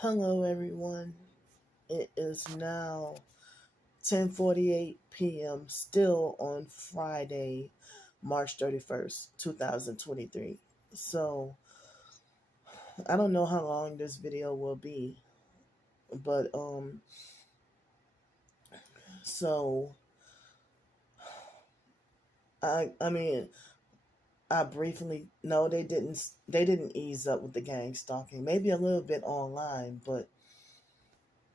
Hello, everyone. It is now 10:48 p.m. still on Friday, March 31st, 2023. So, I don't know how long this video will be, but so I mean, I briefly no, they didn't ease up with the gang stalking. Maybe a little bit online, but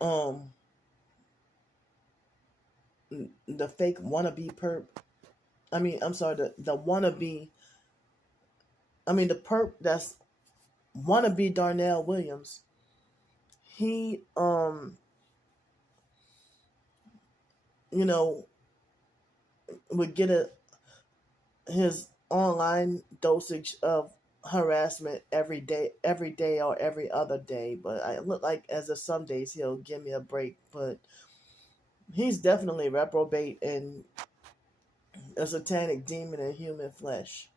um the fake wannabe perp. I'm sorry, the wannabe. The perp that's wannabe Darnell Williams. He you know would get his online dosage of harassment every day or every other day. But I look like as of some days he'll give me a break. But he's definitely reprobate and a satanic demon in human flesh.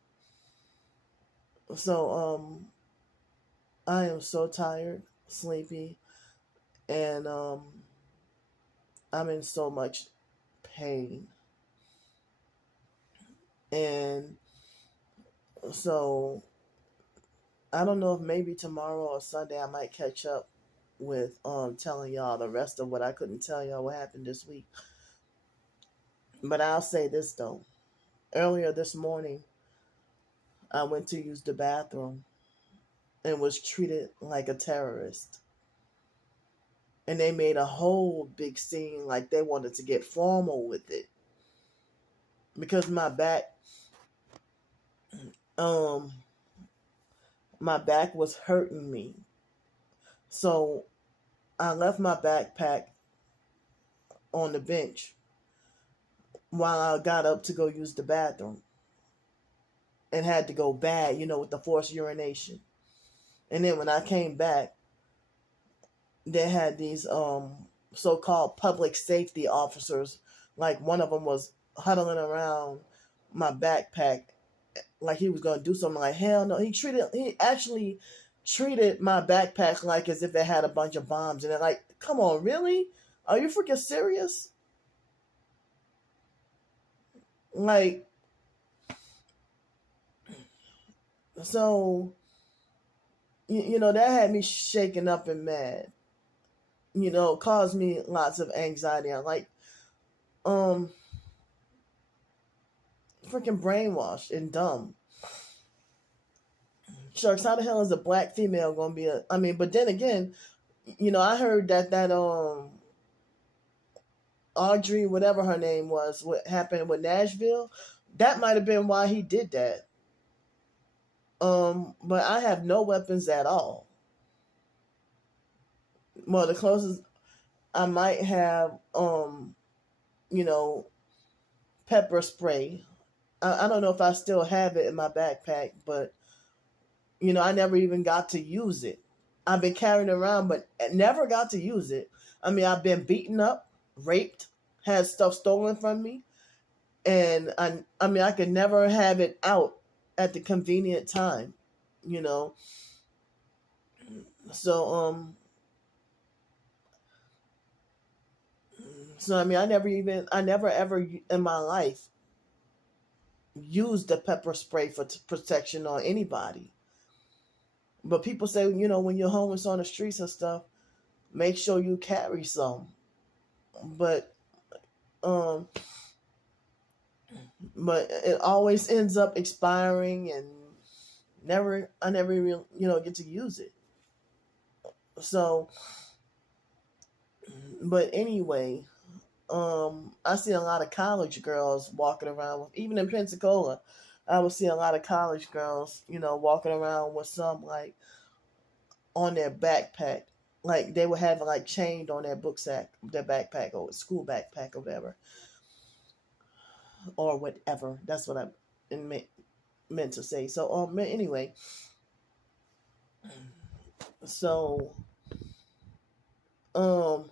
So I am so tired, sleepy, and I'm in so much pain. And so I don't know if maybe tomorrow or Sunday I might catch up with telling y'all the rest of what I couldn't tell y'all what happened this week. But I'll say this though. Earlier this morning I went to use the bathroom and was treated like a terrorist. And they made a whole big scene like they wanted to get formal with it. Because um my back was hurting me. So I left my backpack on the bench while I got up to go use the bathroom and had to go bad, with the forced urination. And then when I came back, they had these so-called public safety officers. Like one of them was huddling around my backpack like he was going to do something. Like, hell no. He actually treated my backpack like as if it had a bunch of bombs in it. Like, come on, really? Are you freaking serious? Like, so, that had me shaken up and mad. Caused me lots of anxiety. I'm like, freaking brainwashed and dumb. Shucks, how the hell is a black female gonna be but then again, I heard that Audrey, whatever her name was, what happened with Nashville, that might have been why he did that. But I have no weapons at all. Well, the closest I might have, you know, pepper spray. I don't know if I still have it in my backpack, but I never even got to use it. I've been carrying it around, but never got to use it. I've been beaten up, raped, had stuff stolen from me, and I could never have it out at the convenient time, you know. So I never ever in my life used the pepper spray for protection on anybody. But people say, when you're homeless on the streets and stuff, make sure you carry some. But um, but it always ends up expiring, and I never even get to use it. So, but anyway, I see a lot of college girls walking around even in Pensacola. I would see a lot of college girls, walking around with some like on their backpack, like they would have like chained on their their backpack or school backpack or whatever. That's what I meant to say. So anyway, so um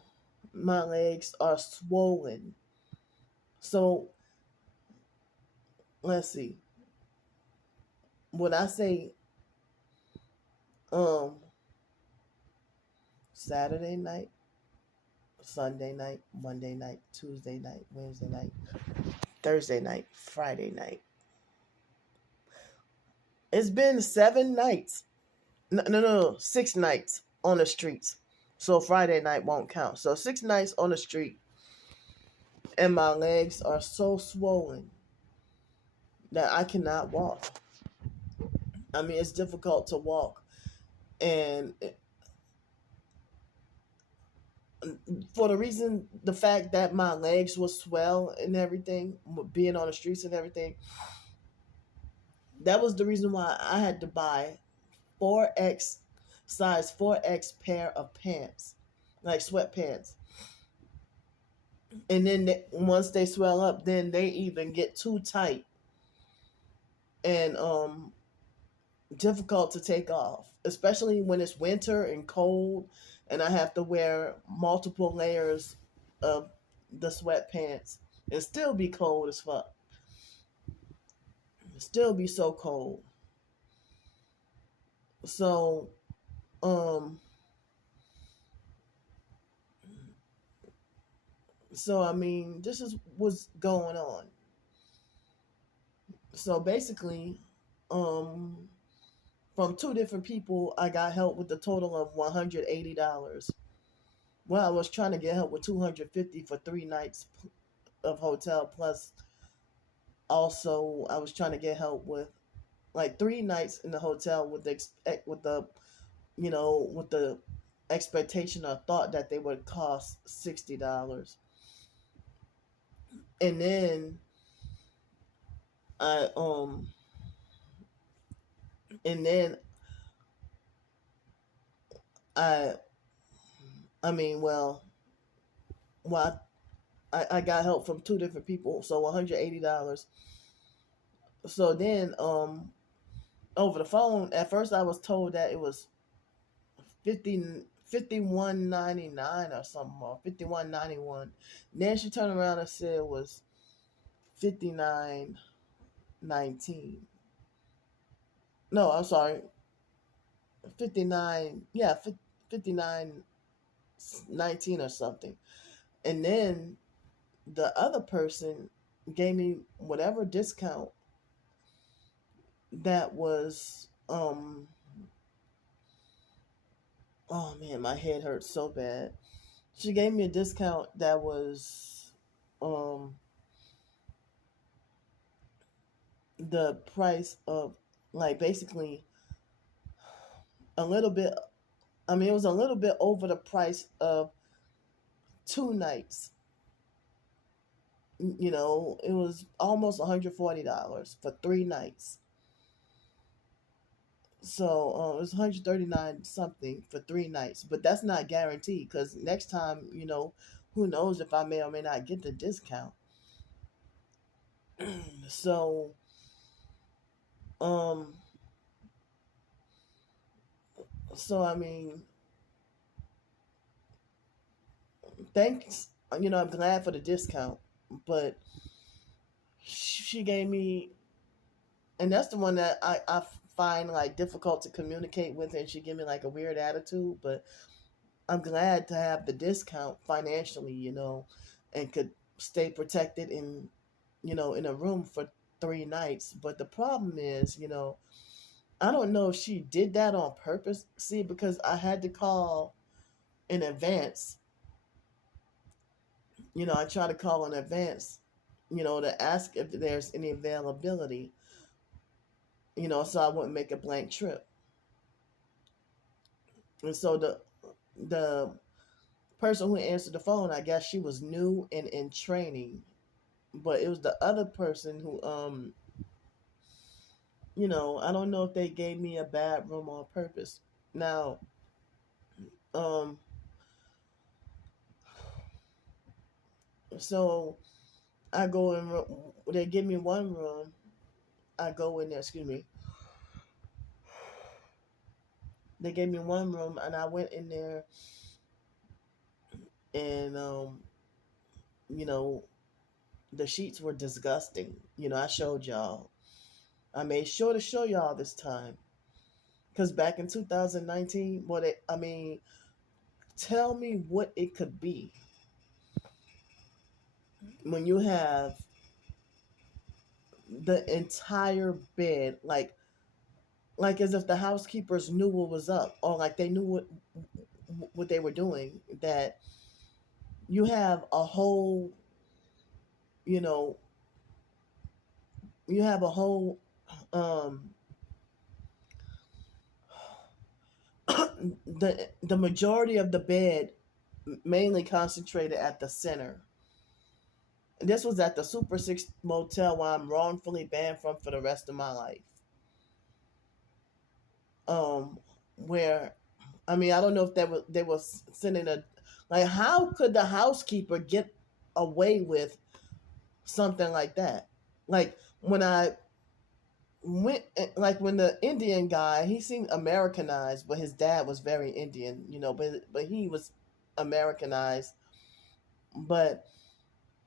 my legs are swollen. So let's see. When I say Saturday night, Sunday night, Monday night, Tuesday night, Wednesday night, Thursday night, Friday night. It's been 7 nights. No, 6 nights on the streets. So Friday night won't count. So 6 nights on the street, and my legs are so swollen that I cannot walk. I mean, it's difficult to walk. And for the fact that my legs will swell and everything, being on the streets and everything, that was the reason why I had to buy 4X, size 4X pair of pants, like sweatpants. And then once they swell up, then they even get too tight and difficult to take off, especially when it's winter and cold, and I have to wear multiple layers of the sweatpants and still be cold as fuck. Still be so cold. So, um, I mean, this is what's going on. So basically, um, from 2 different people, I got help with a total of $180. Well, I was trying to get help with $250 for 3 nights of hotel, plus also I was trying to get help with like 3 nights in the hotel with the expectation or thought that they would cost $60. And then I and then I I mean well I got help from 2 different people, so $180. So then over the phone, at first I was told that it was 51.99 or something, or 51.91. Then she turned around and said it was 59.19. No, I'm sorry, 59. Yeah, 59.19 or something. And then the other person gave me whatever discount that was oh man, my head hurts so bad. She gave me a discount that was um the price of, like, basically a little bit, I mean, it was a little bit over the price of 2 nights. It was almost $140 for 3 nights. So it was 139 something for 3 nights, but that's not guaranteed because next time, who knows if I may or may not get the discount. So, um, I mean, thanks. I'm glad for the discount, but she gave me, and that's the one that I find like difficult to communicate with, and she gave me like a weird attitude, but I'm glad to have the discount financially, and could stay protected in a room for 3 nights. But the problem is, I don't know if she did that on purpose. See, because I had to call in advance. I try to call in advance, to ask if there's any availability, so I wouldn't make a blank trip. And so the person who answered the phone, I guess she was new and in training, but it was the other person who I don't know if they gave me a bad room on purpose. Now, um, so I go in. They give me one room. I go in there. Excuse me. They gave me one room, and I went in there, and the sheets were disgusting. I showed y'all. I made sure to show y'all this time, because back in 2019, Tell me what it could be when you have the entire bed, like as if the housekeepers knew what was up, or like they knew what they were doing. That you have a whole, you know, you have a whole, um, the majority of the bed mainly concentrated at the center. And this was at the Super Six Motel, where I'm wrongfully banned from for the rest of my life. Um, where, I mean, I don't know if they was sending a, like, how could the housekeeper get away with something like that? Like when I went, like when the Indian guy, he seemed Americanized, but his dad was very Indian, but he was Americanized. But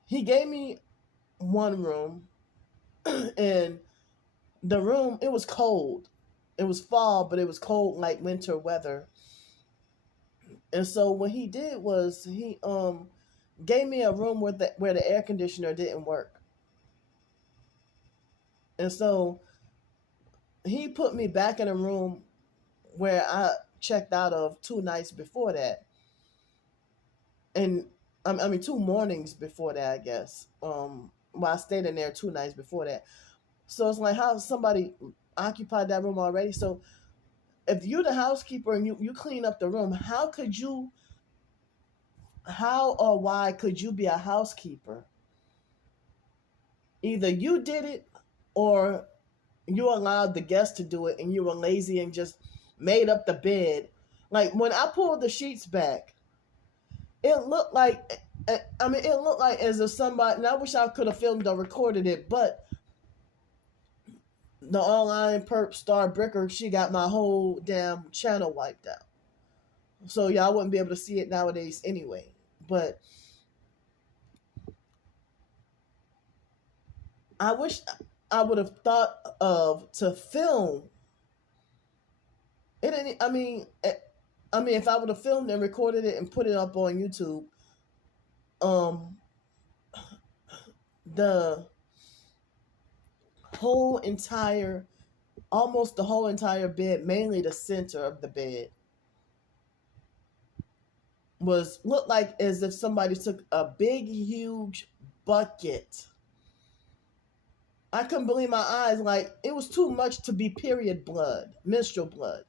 he gave me one room, and the room, it was cold. It was fall, but it was cold like winter weather. And so what he did was he gave me a room where the air conditioner didn't work. And so he put me back in a room where I checked out of 2 nights before that. And I mean 2 mornings before that, I guess. Well, I stayed in there 2 nights before that. So it's like, how somebody occupied that room already? So if you're the housekeeper and you clean up the room, how or why could you be a housekeeper? Either you did it, or you allowed the guests to do it and you were lazy and just made up the bed. Like when I pulled the sheets back, it looked like, it looked like as if somebody, and I wish I could have filmed or recorded it, but the online perp Star Bricker, she got my whole damn channel wiped out. So y'all wouldn't be able to see it nowadays anyway. But I wish I would have thought of to film it. If I would have filmed and recorded it and put it up on YouTube, the whole entire, almost the whole entire bed, mainly the center of the bed, looked like as if somebody took a big, huge bucket. I couldn't believe my eyes. Like, it was too much to be period blood, menstrual blood.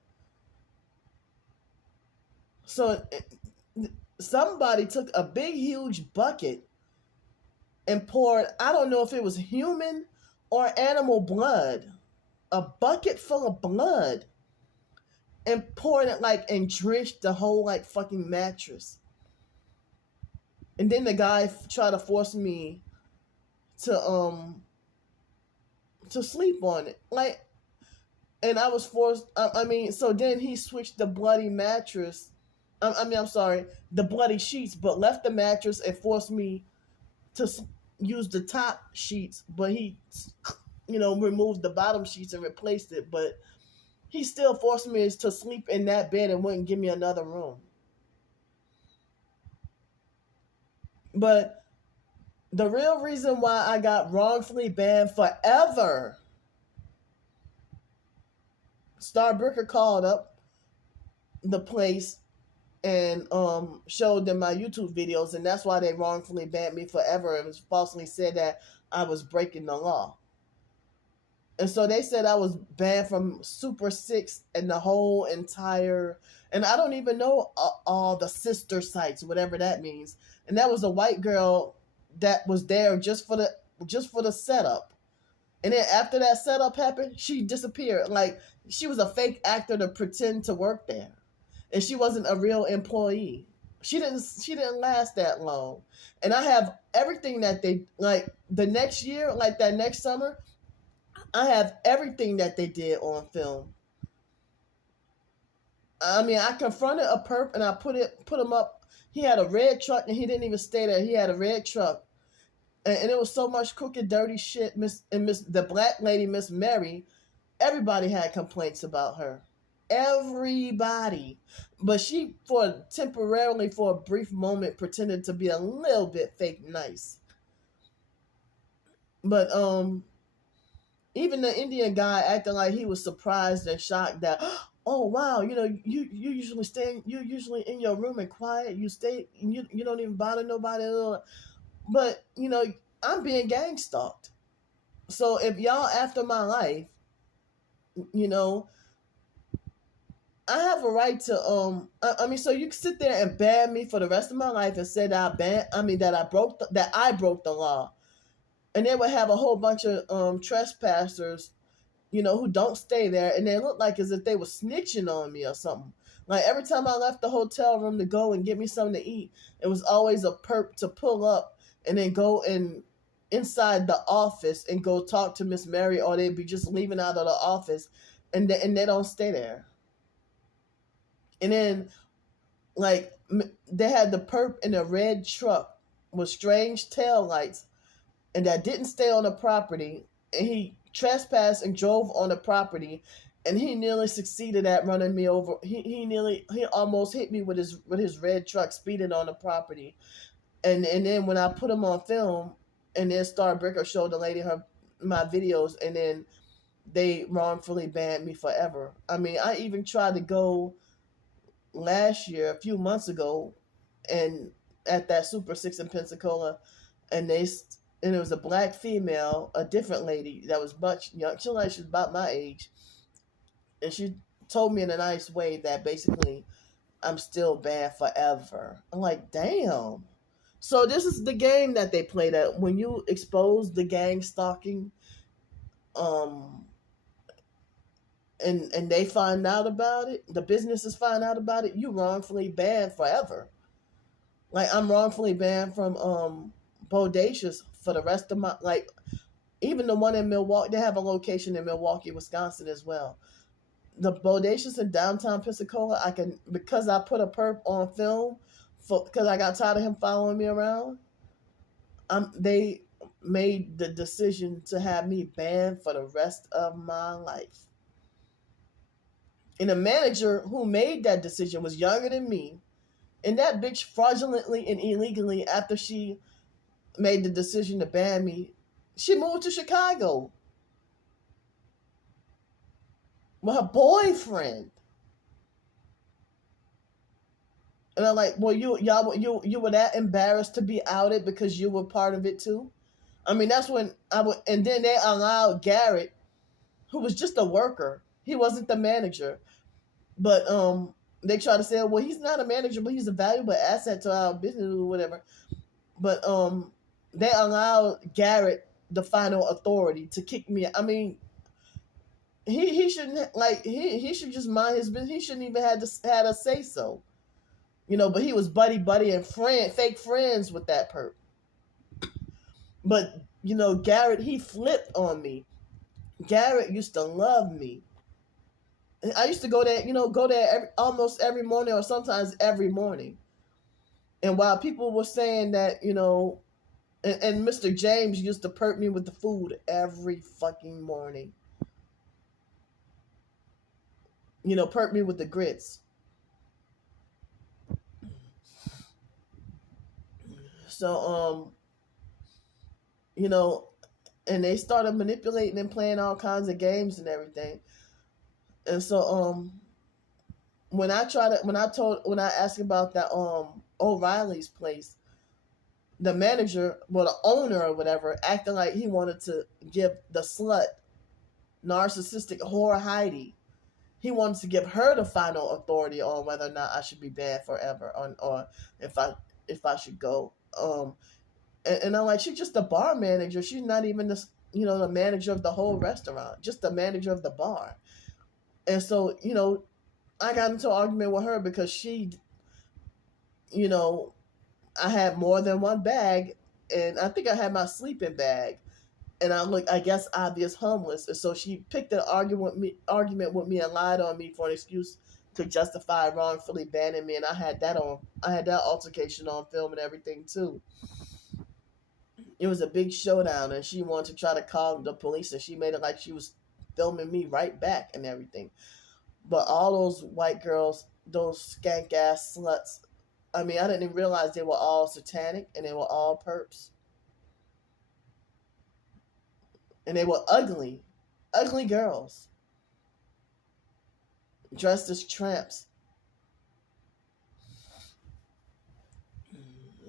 So somebody took a big, huge bucket and poured, I don't know if it was human or animal blood, a bucket full of blood, and poured it and drenched the whole fucking mattress. And then the guy tried to force me to sleep on it. And I was forced, so then he switched the bloody mattress. The bloody sheets, but left the mattress and forced me to use the top sheets, but he, removed the bottom sheets and replaced it, but he still forced me to sleep in that bed and wouldn't give me another room. But the real reason why I got wrongfully banned forever, Starbricker called up the place and showed them my YouTube videos, and that's why they wrongfully banned me forever. It was falsely said that I was breaking the law. And so they said I was banned from Super 6 and the whole entire, and I don't even know all the sister sites, whatever that means. And that was a white girl that was there just for the setup. And then after that setup happened, she disappeared. Like, she was a fake actor to pretend to work there. And she wasn't a real employee. She didn't last that long. And I have everything that they, the next year, that next summer, I have everything that they did on film. I confronted a perp and I put him up. He had a red truck and he didn't even stay there. He had a red truck. And it was so much crooked, dirty shit. The black lady, Miss Mary, everybody had complaints about her. everybody. But she, for temporarily, for a brief moment, pretended to be a little bit fake nice. But even the Indian guy acting like he was surprised and shocked that, oh wow, you usually in your room and quiet. You stay, you don't even bother nobody. But I'm being gang stalked. So if y'all after my life, you know, I have a right to I mean, so you can sit there and ban me for the rest of my life and say that that I broke the law, and they would have a whole bunch of trespassers, who don't stay there, and they look like as if they were snitching on me or something. Like every time I left the hotel room to go and get me something to eat, it was always a perp to pull up and then go and inside the office and go talk to Miss Mary, or they'd be just leaving out of the office, and they don't stay there. And then like they had the perp in a red truck with strange tail lights, and that didn't stay on the property, and he trespassed and drove on the property, and he nearly succeeded at running me over. He almost hit me with his red truck speeding on the property. And then when I put him on film, and then Star Bricker showed the lady my videos, and then they wrongfully banned me forever. I mean, I even tried to go last year, a few months ago, and at that Super Six in Pensacola, and it was a black female, a different lady that was much young. She was about my age, and she told me in a nice way that basically I'm still banned forever. I'm like, damn. So this is the game that they play, that when you expose the gang stalking, um, and they find out about it, the businesses find out about it, you wrongfully banned forever. Like I'm wrongfully banned from Bodacious for the rest of my, like, even the one in Milwaukee. They have a location in Milwaukee, Wisconsin as well. The Bodacious in downtown Pensacola, I can, because I put a perp on film, because I got tired of him following me around. They made the decision to have me banned for the rest of my life. And the manager who made that decision was younger than me. And that bitch fraudulently and illegally, after she made the decision to ban me, she moved to Chicago with her boyfriend. And I'm like, well, you were that embarrassed to be outed because you were part of it too? I mean, that's when and then they allowed Garrett, who was just a worker. He wasn't the manager. But they try to say, well, he's not a manager, but he's a valuable asset to our business or whatever. But they allowed Garrett the final authority to kick me. I mean, he shouldn't, like, he should just mind his business. He shouldn't even had a say so. But he was buddy and fake friends with that perp. But Garrett, he flipped on me. Garrett used to love me. I used to go there almost every morning, or sometimes every morning. And while people were saying that, and Mr. James used to perk me with the food every fucking morning. Perk me with the grits. So, and they started manipulating and playing all kinds of games and everything. And so, when I asked about that O'Reilly's place, the manager, well, the owner or whatever, acting like he wanted to give the slut, narcissistic whore Heidi, he wanted to give her the final authority on whether or not I should be banned forever, or if I should go. And I'm like, she's just a bar manager. She's not even the manager of the whole restaurant, just the manager of the bar. And so, I got into an argument with her because she, I had more than one bag, and I think I had my sleeping bag, and I looked, I guess, obvious homeless. And so she picked an argument with me and lied on me for an excuse to justify wrongfully banning me. And I had that altercation on film and everything too. It was a big showdown, and she wanted to try to call the police, and she made it like she was filming me right back and everything. But all those white girls, those skank ass sluts, I mean, I didn't even realize they were all satanic and they were all perps. And they were ugly, ugly girls dressed as tramps.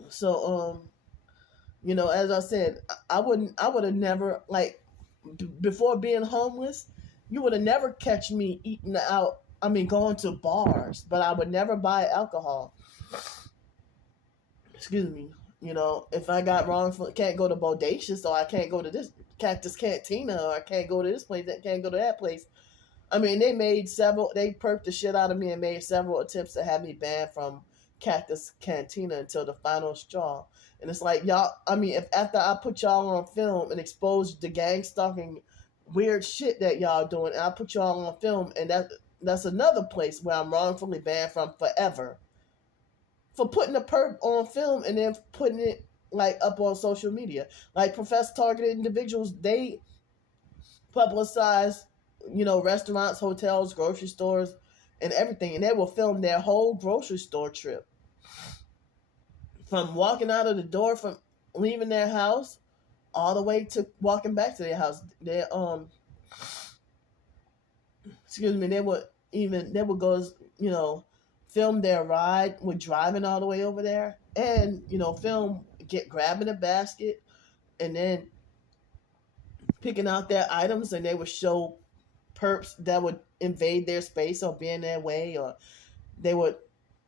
So, as I said, I would have never, like, before being homeless, you would have never catch me eating out. I mean, going to bars, but I would never buy alcohol. Excuse me. If I got wrongful, can't go to Bodacious, or I can't go to this Cactus Cantina, or I can't go to this place, that can't go to that place. I mean, they perked the shit out of me and made several attempts to have me banned from Cactus Cantina until the final straw. And it's like, y'all, I mean, if after I put y'all on film and expose the gang stalking weird shit that y'all doing, and I put y'all on film, and that's another place where I'm wrongfully banned from forever. For putting a perp on film and then putting it like up on social media. Like Professor Targeted Individuals, they publicize, restaurants, hotels, grocery stores, and everything. And they will film their whole grocery store trip. From walking out of the door, from leaving their house, all the way to walking back to their house. They would go, film their ride with driving all the way over there, and film grabbing a basket and then picking out their items, and they would show perps that would invade their space or be in their way, or they would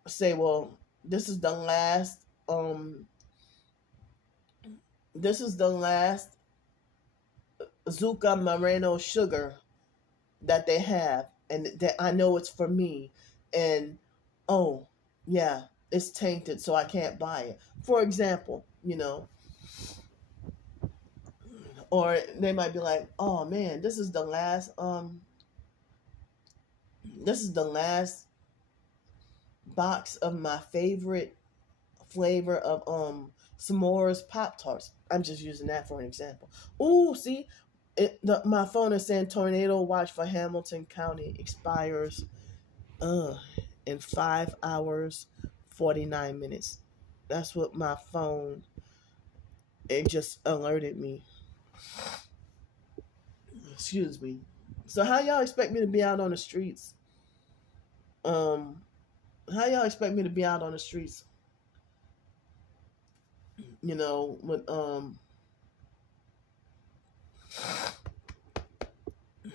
say, well, this is the last Zucca Moreno sugar that they have, and that I know it's for me, and oh yeah, it's tainted, so I can't buy it, for example. Or they might be like, oh man, this is the last box of my favorite flavor of s'mores Pop Tarts. I'm just using that for an example. Ooh, see, my phone is saying tornado watch for Hamilton County expires in 5 hours 49 minutes. That's what my phone, it just alerted me. Excuse me. So how y'all expect me to be out on the streets? How y'all expect me to be out on the streets? With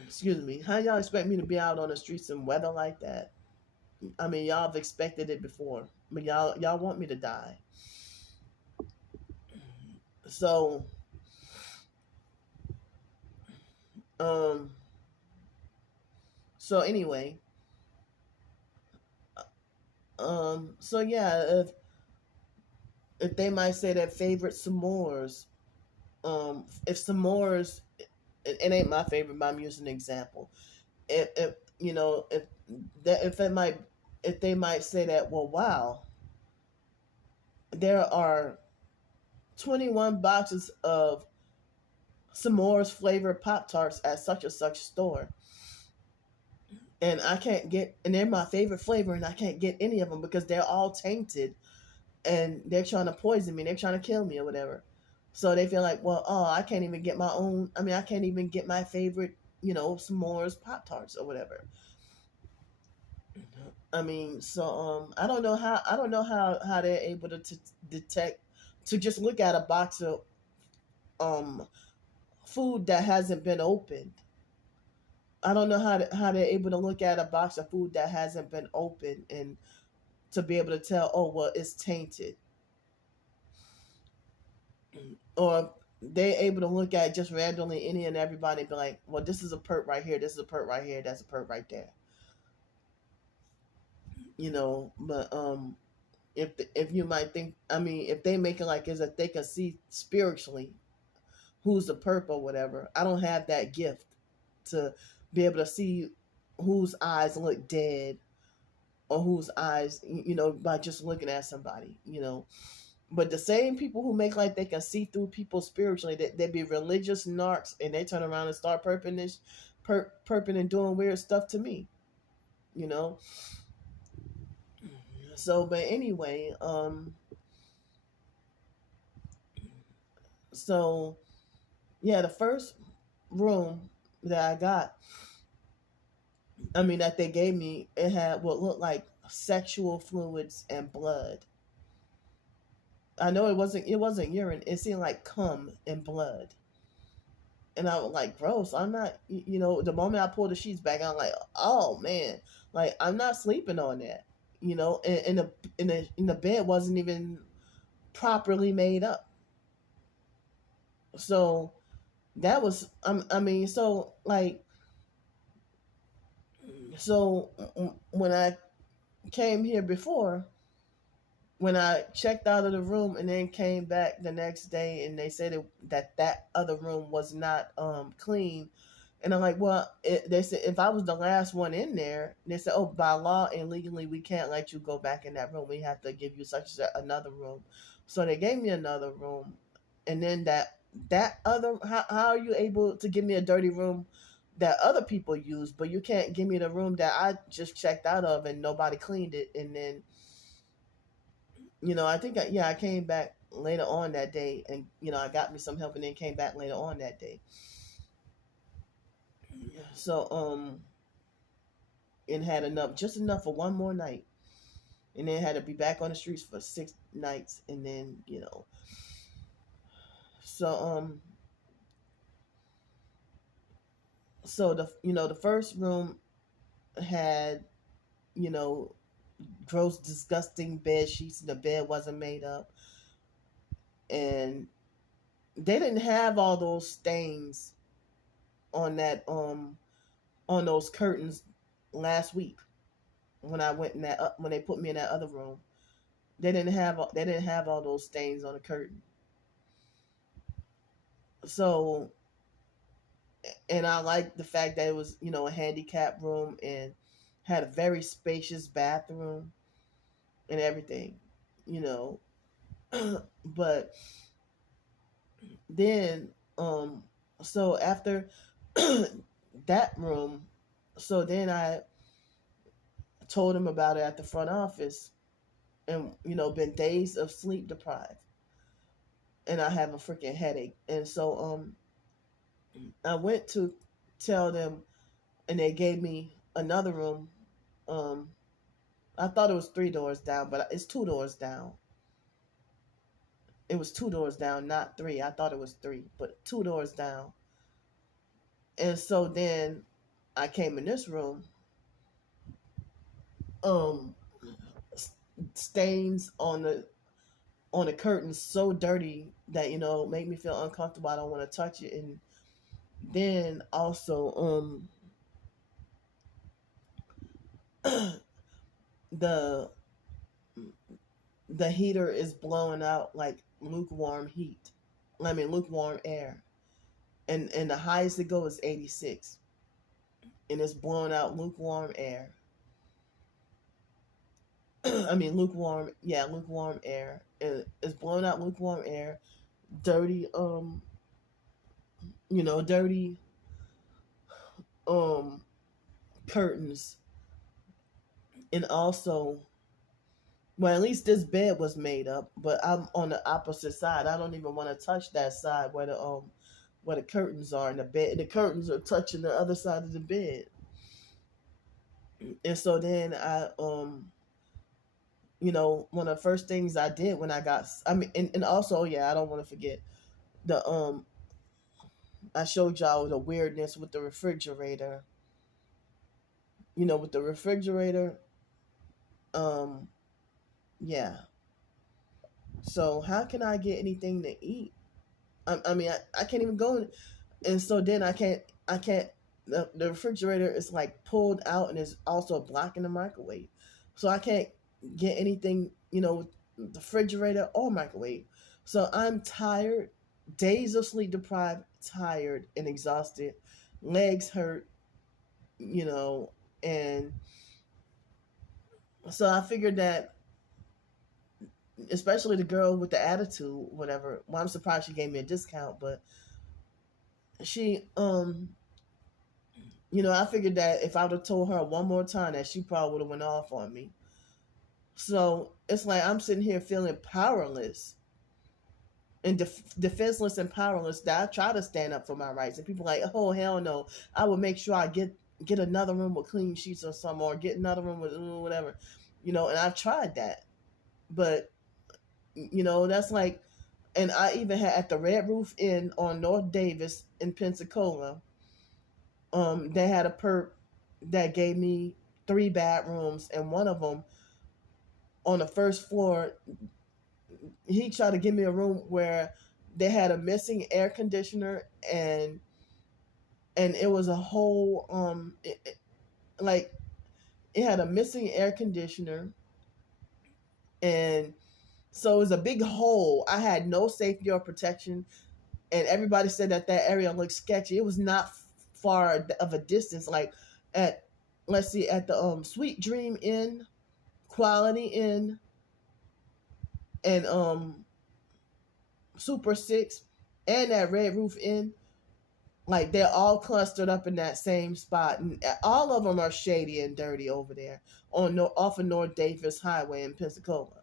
excuse me. How y'all expect me to be out on the streets in weather like that? I mean, y'all have expected it before, but y'all want me to die. So, so anyway, so yeah, if they might say that favorite s'mores, if s'mores, it ain't my favorite, but I'm using an example. If they might say that, well, wow, there are 21 boxes of s'mores flavored Pop Tarts at such and such store, and I can't get, and they're my favorite flavor, and I can't get any of them because they're all tainted, and they're trying to poison me, they're trying to kill me or whatever. So they feel like, well, oh, I can't even get my own. I mean, I can't even get my favorite, s'mores Pop Tarts or whatever. I mean, so I don't know how they're able to detect, to just look at a box of food that hasn't been opened. I don't know how they're able to look at a box of food that hasn't been opened and to be able to tell, oh well, it's tainted. Or they're able to look at just randomly any and everybody and be like, well, this is a perp right here, this is a perp right here, that's a perp right there. But if you might think, I mean, if they make it like as if they can see spiritually who's the perp or whatever, I don't have that gift to be able to see whose eyes look dead or whose eyes, by just looking at somebody, But the same people who make like they can see through people spiritually, they be religious narcs, and they turn around and start perping and doing weird stuff to me. you know. So, but anyway, so yeah, the first room that I got, I mean, that they gave me, it had what looked like sexual fluids and blood. I know it wasn't urine. It seemed like cum and blood. And I was like, gross. I'm not, the moment I pulled the sheets back, I'm like, oh man, like I'm not sleeping on that, and the bed wasn't even properly made up. So that was, I mean, so like, so when I came here before, when I checked out of the room and then came back the next day, and they said that other room was not clean. And I'm like, well, they said if I was the last one in there, they said, oh, by law and legally, we can't let you go back in that room. We have to give you another room. So they gave me another room, and then that other, how are you able to give me a dirty room that other people use, but you can't give me the room that I just checked out of and nobody cleaned it? And then, I think I came back later on that day, and I got me some help, and then came back later on that day. So and had just enough for one more night, and then had to be back on the streets for 6 nights, and then so so the first room had you know gross, disgusting bed sheets, and the bed wasn't made up, and they didn't have all those stains on that on those curtains last week when I went in when they put me in that other room. They didn't have all those stains on the curtain. So, and I like the fact that it was a handicap room and had a very spacious bathroom and everything, you know. But then so after that room, so then I told him about it at the front office, and been days of sleep deprived, and I have a freaking headache. And so I went to tell them, and they gave me another room. um I thought it was 3 doors down, but it's 2 doors down. It was 2 doors down, not three. I thought it was three, but 2 doors down. And so then I came in this room. um Stains on the curtains so dirty that made me feel uncomfortable. I don't want to touch it. And then also the the heater is blowing out like lukewarm heat. I mean lukewarm air, and the highest it goes is 86, and it's blowing out lukewarm air. I mean lukewarm air. It's blowing out lukewarm air. Dirty, dirty um curtains. And also, well, at least this bed was made up, but I'm on the opposite side. I don't even want to touch that side where the curtains are in the bed. The curtains are touching the other side of the bed. And so then one of the first things I did when I got, I mean, and also, yeah, I don't want to forget the I showed y'all the weirdness with the refrigerator. With the refrigerator, um, yeah. So how can I get anything to eat? I mean, I can't even go in, and so then I can't. The refrigerator is like pulled out and is also blocking the microwave, so I can't get anything. With the refrigerator or microwave. So I'm tired, days of sleep deprived, tired and exhausted, legs hurt, and so I figured that, especially the girl with the attitude, whatever. Well, I'm surprised she gave me a discount, but she I figured that if I would have told her one more time, that she probably would have went off on me. So it's like I'm sitting here feeling powerless and defenseless and powerless, that I try to stand up for my rights. And people are like, oh hell no, I will make sure I get another room with clean sheets or something, or get another room with whatever, And I've tried that, but that's like, and I even had at the Red Roof Inn on North Davis in Pensacola. They had a perp that gave me 3 bedrooms, and one of them on the first floor, he tried to give me a room where they had a missing air conditioner, and it was a whole like it had a missing air conditioner, and so it was a big hole. I had no safety or protection, and everybody said that that area looked sketchy. It was not far of a distance, like at, let's see, at the Sweet Dream Inn, Quality Inn, and Super Six, and that Red Roof Inn. Like they're all clustered up in that same spot, and all of them are shady and dirty over there on off of North Davis Highway in Pensacola.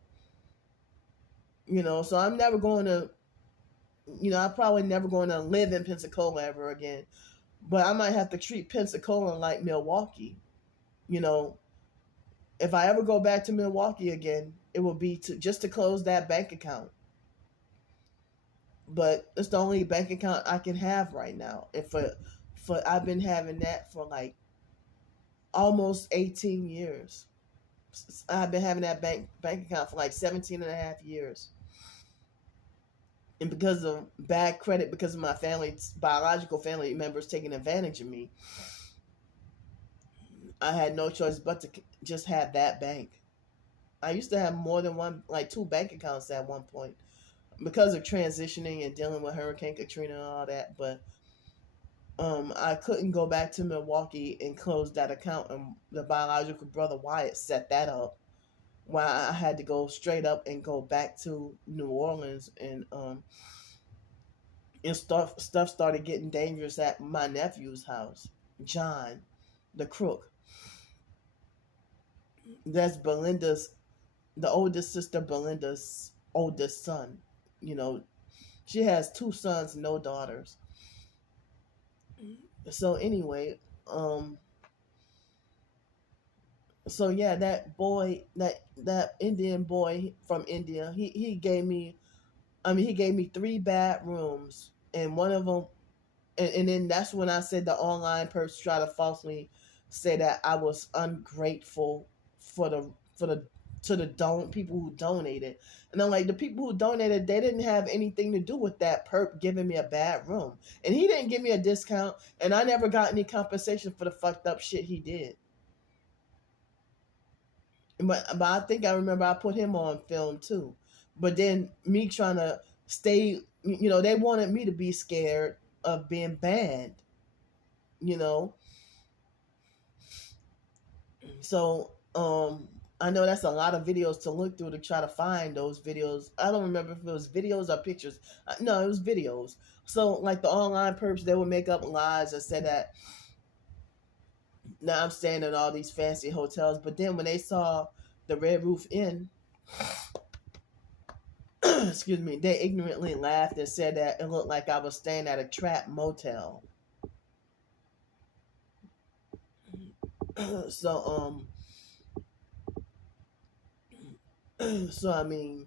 So I'm never going to, I'm probably never going to live in Pensacola ever again. But I might have to treat Pensacola like Milwaukee. You know, if I ever go back to Milwaukee again, it will be to close that bank account. But it's the only bank account I can have right now. And for I've been having that for like almost 18 years. I've been having that bank account for like 17 and a half years. And because of bad credit, because of my biological family members taking advantage of me, I had no choice but to just have that bank. I used to have more than one, like 2 bank accounts at one point, because of transitioning and dealing with Hurricane Katrina and all that. But I couldn't go back to Milwaukee and close that account, and the biological brother Wyatt set that up. While I had to go straight up and go back to New Orleans, and stuff started getting dangerous at my nephew's house, John, the crook. That's the oldest sister, Belinda's oldest son. She has 2 sons, no daughters. So anyway, so yeah, that boy, that Indian boy from India, he gave me, he gave me 3 bedrooms, and one of them, and then that's when I said the online person tried to falsely say that I was ungrateful for the to the people who donated. And I'm like, the people who donated, they didn't have anything to do with that perp giving me a bad room. And he didn't give me a discount, and I never got any compensation for the fucked up shit he did. But I think I remember I put him on film too. But then me trying to stay, they wanted me to be scared of being banned, you know. So I know that's a lot of videos to look through to try to find those videos. I don't remember if it was videos or pictures. No, it was videos. So like the online perps, they would make up lies and say that now I'm staying in all these fancy hotels. But then when they saw the Red Roof Inn, excuse me, they ignorantly laughed and said that it looked like I was staying at a trap motel. So so I mean,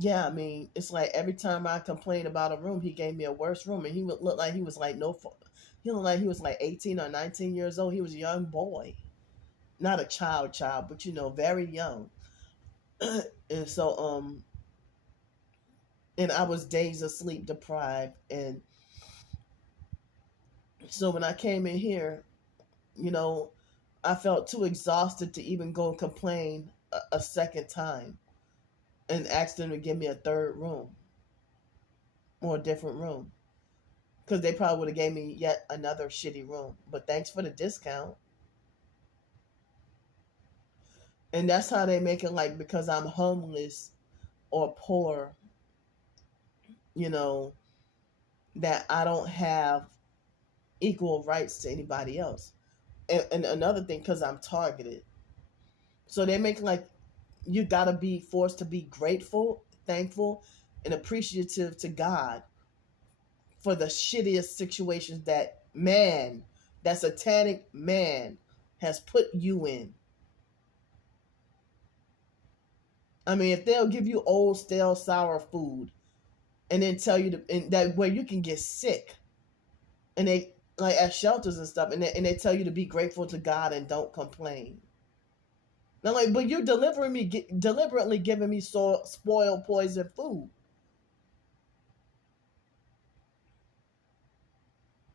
yeah, I mean, it's like every time I complained about a room, he gave me a worse room, and he would look like he was like he looked like he was like 18 or 19 years old. He was a young boy, not a child, but very young. And so and I was days of sleep deprived, and so when I came in here, I felt too exhausted to even go and complain a second time, and ask them to give me a third room or a different room, because they probably would have gave me yet another shitty room. But thanks for the discount. And that's how they make it, like, because I'm homeless or poor, that I don't have equal rights to anybody else. And another thing, because I'm targeted. So they make like you gotta be forced to be grateful, thankful, and appreciative to God for the shittiest situations that man, that satanic man, has put you in. I mean, if they'll give you old, stale, sour food and then tell you to, and that where you can get sick, and they like at shelters and stuff, and they tell you to be grateful to God and don't complain. Now, like, but you're deliberately giving me spoiled, poison food,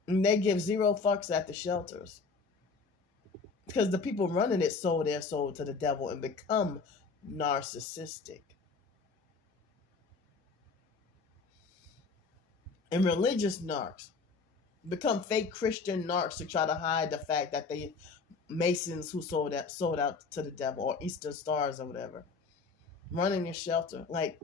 and they give zero fucks at the shelters because the people running it sold their soul to the devil and become narcissistic. And religious narcs become fake Christian narcs to try to hide the fact that they Masons who sold out to the devil, or Eastern Stars or whatever. Running a shelter. Like,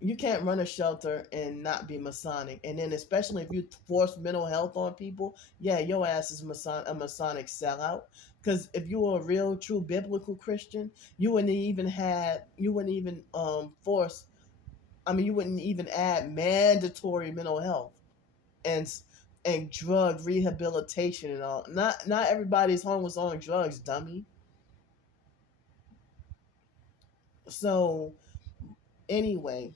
you can't run a shelter and not be Masonic. And then especially if you force mental health on people, yeah, your ass is a Masonic sellout. Because if you were a real, true biblical Christian, you wouldn't even force. I mean, you wouldn't even add mandatory mental health and drug rehabilitation and all. Not everybody's homeless on drugs, dummy. So anyway,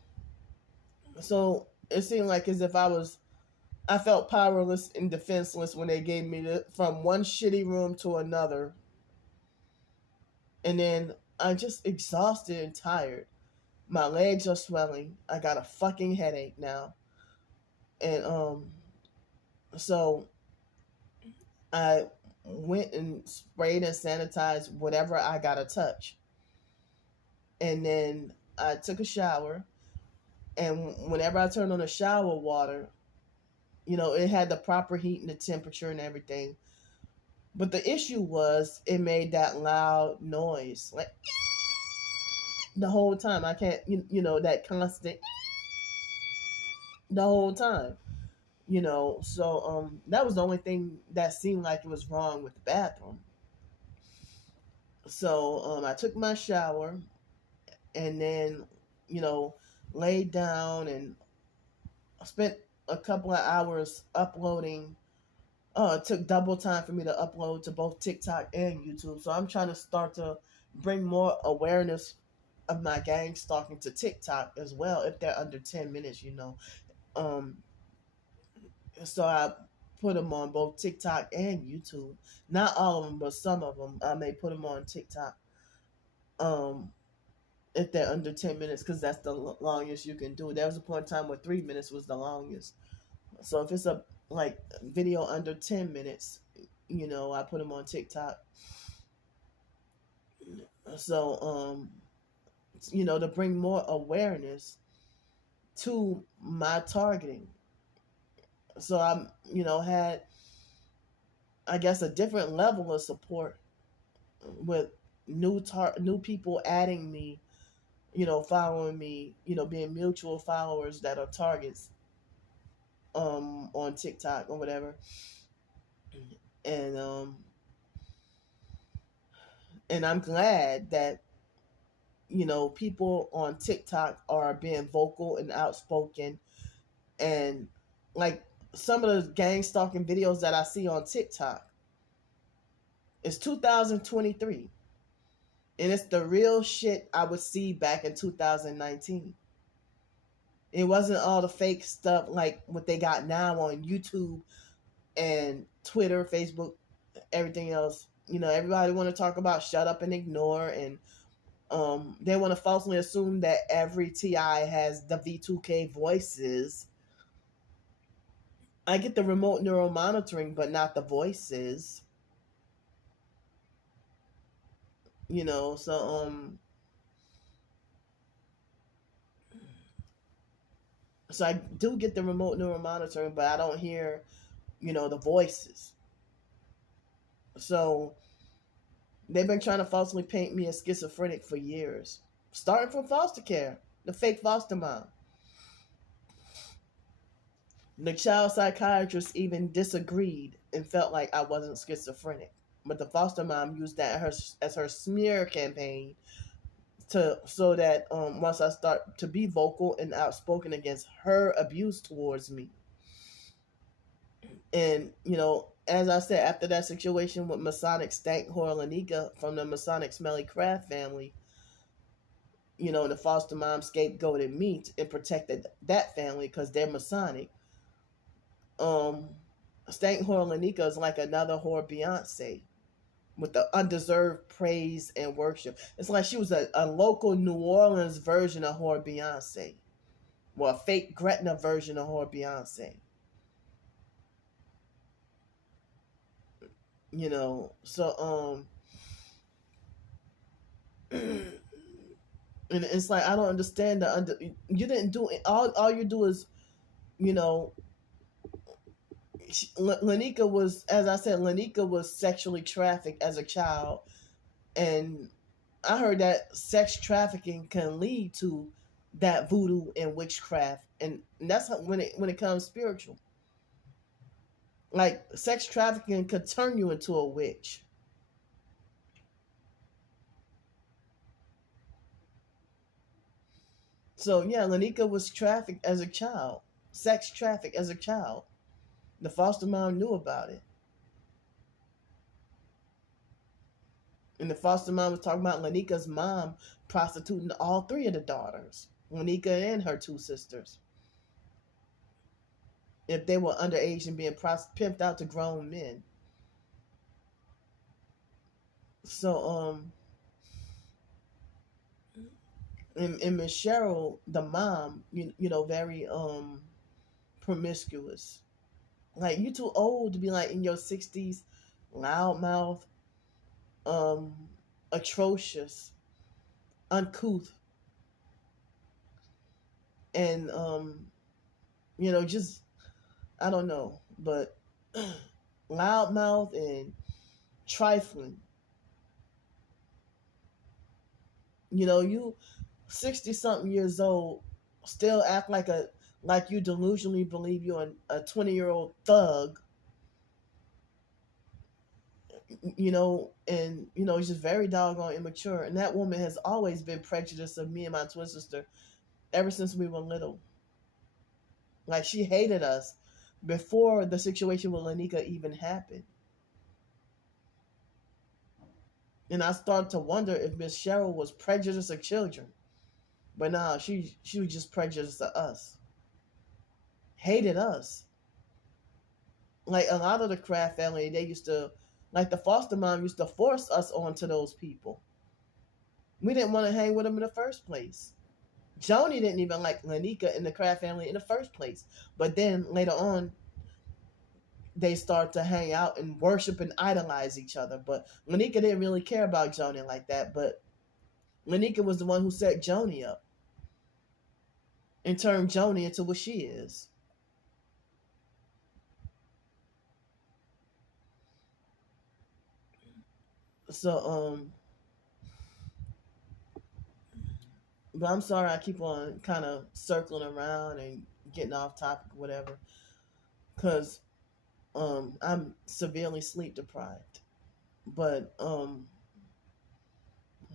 so it seemed like as if I felt powerless and defenseless when they gave me from one shitty room to another, and then I'm just exhausted and tired. My legs are swelling. I got a fucking headache now, and so I went and sprayed and sanitized whatever I got to touch. And then I took a shower. And whenever I turned on the shower water, it had the proper heat and the temperature and everything. But the issue was it made that loud noise. Like the whole time. I can't, that constant the whole time. So that was the only thing that seemed like it was wrong with the bathroom. So I took my shower and then laid down and spent a couple of hours uploading. It took double time for me to upload to both TikTok and YouTube, so I'm trying to start to bring more awareness of my gang stalking to TikTok as well, if they're under 10 minutes. um So I put them on both TikTok and YouTube. Not all of them, but some of them. I may put them on TikTok. If they're under 10 minutes, because that's the longest you can do. There was a point in time where 3 minutes was the longest. So if it's a video under 10 minutes, I put them on TikTok. So to bring more awareness to my targeting. So I'm, had, I guess, a different level of support with new people adding me, following me, being mutual followers that are targets on TikTok or whatever. And I'm glad that people on TikTok are being vocal and outspoken, and like some of the gang stalking videos that I see on TikTok. It's 2023. And it's the real shit I would see back in 2019. It wasn't all the fake stuff like what they got now on YouTube and Twitter, Facebook, everything else. Everybody want to talk about shut up and ignore, and they want to falsely assume that every TI has the V2K voices. I get the remote neural monitoring, but not the voices. So I do get the remote neural monitoring, but I don't hear, the voices. So they've been trying to falsely paint me as schizophrenic for years, starting from foster care, the fake foster mom. The child psychiatrist even disagreed and felt like I wasn't schizophrenic. But the foster mom used that as her smear campaign to so that once I start to be vocal and outspoken against her abuse towards me, and as I said, after that situation with Masonic Stank Horlanika from the Masonic Smelly Crab family, the foster mom scapegoated me and protected that family because they're Masonic. Um, Stank Horlanika is like another whore Beyonce with the undeserved praise and worship. It's like she was a local New Orleans version of whore Beyonce. Well, a fake Gretna version of whore Beyonce. So and it's like I don't understand you didn't do it. All you do is you know Lanika was, as I said, Lanika was sexually trafficked as a child, and I heard that sex trafficking can lead to that voodoo and witchcraft, and that's when it comes spiritual. Like sex trafficking could turn you into a witch. So yeah, Lanika was trafficked as a child, sex trafficked as a child. The foster mom knew about it, and the foster mom was talking about Lanika's mom prostituting all three of the daughters, Lanika and her two sisters, if they were underage and being pimped out to grown men. So and Miss Cheryl, the mom, very promiscuous. Like you too old to be like in your 60s, loudmouth, um, atrocious, uncouth, and just I don't know, but loudmouth and trifling. You 60 something years old still act like you delusionally believe you're a 20-year-old thug, and it's just very doggone immature. And that woman has always been prejudiced of me and my twin sister ever since we were little. Like she hated us before the situation with Lanika even happened. And I started to wonder if Miss Cheryl was prejudiced of children. But nah, she was just prejudiced of us. Hated us. Like a lot of the Kraft family, they used to, like the foster mom used to force us onto those people. We didn't want to hang with them in the first place. Joni didn't even like Lanika and the Kraft family in the first place. But then later on, they start to hang out and worship and idolize each other. But Lanika didn't really care about Joni like that. But Lanika was the one who set Joni up and turned Joni into what she is. So, but I'm sorry I keep on kind of circling around and getting off topic, whatever, because I'm severely sleep deprived. But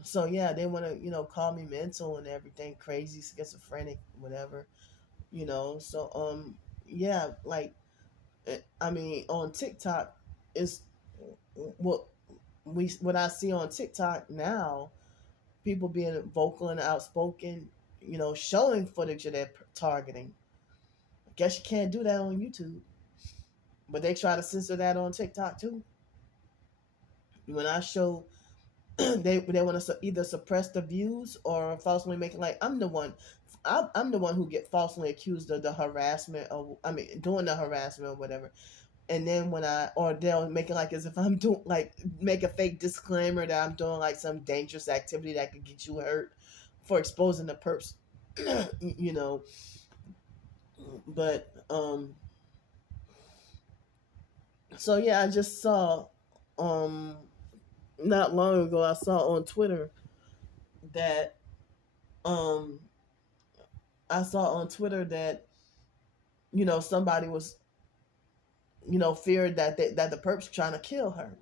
so yeah, they want to call me mental and everything, crazy, schizophrenic, whatever, So yeah, like I mean on TikTok is what what I see on TikTok now, people being vocal and outspoken, showing footage of their targeting. I guess you can't do that on YouTube, but they try to censor that on TikTok too. When I show they want to either suppress the views or falsely make it like I'm the one who get falsely accused of the harassment, or I mean doing the harassment or whatever. And then or they'll make it like as if I'm doing, like, make a fake disclaimer that I'm doing like some dangerous activity that could get you hurt for exposing the person, you know. But so yeah, I just saw um not long ago I saw on Twitter that um I saw on Twitter that somebody was feared that that the perps trying to kill her,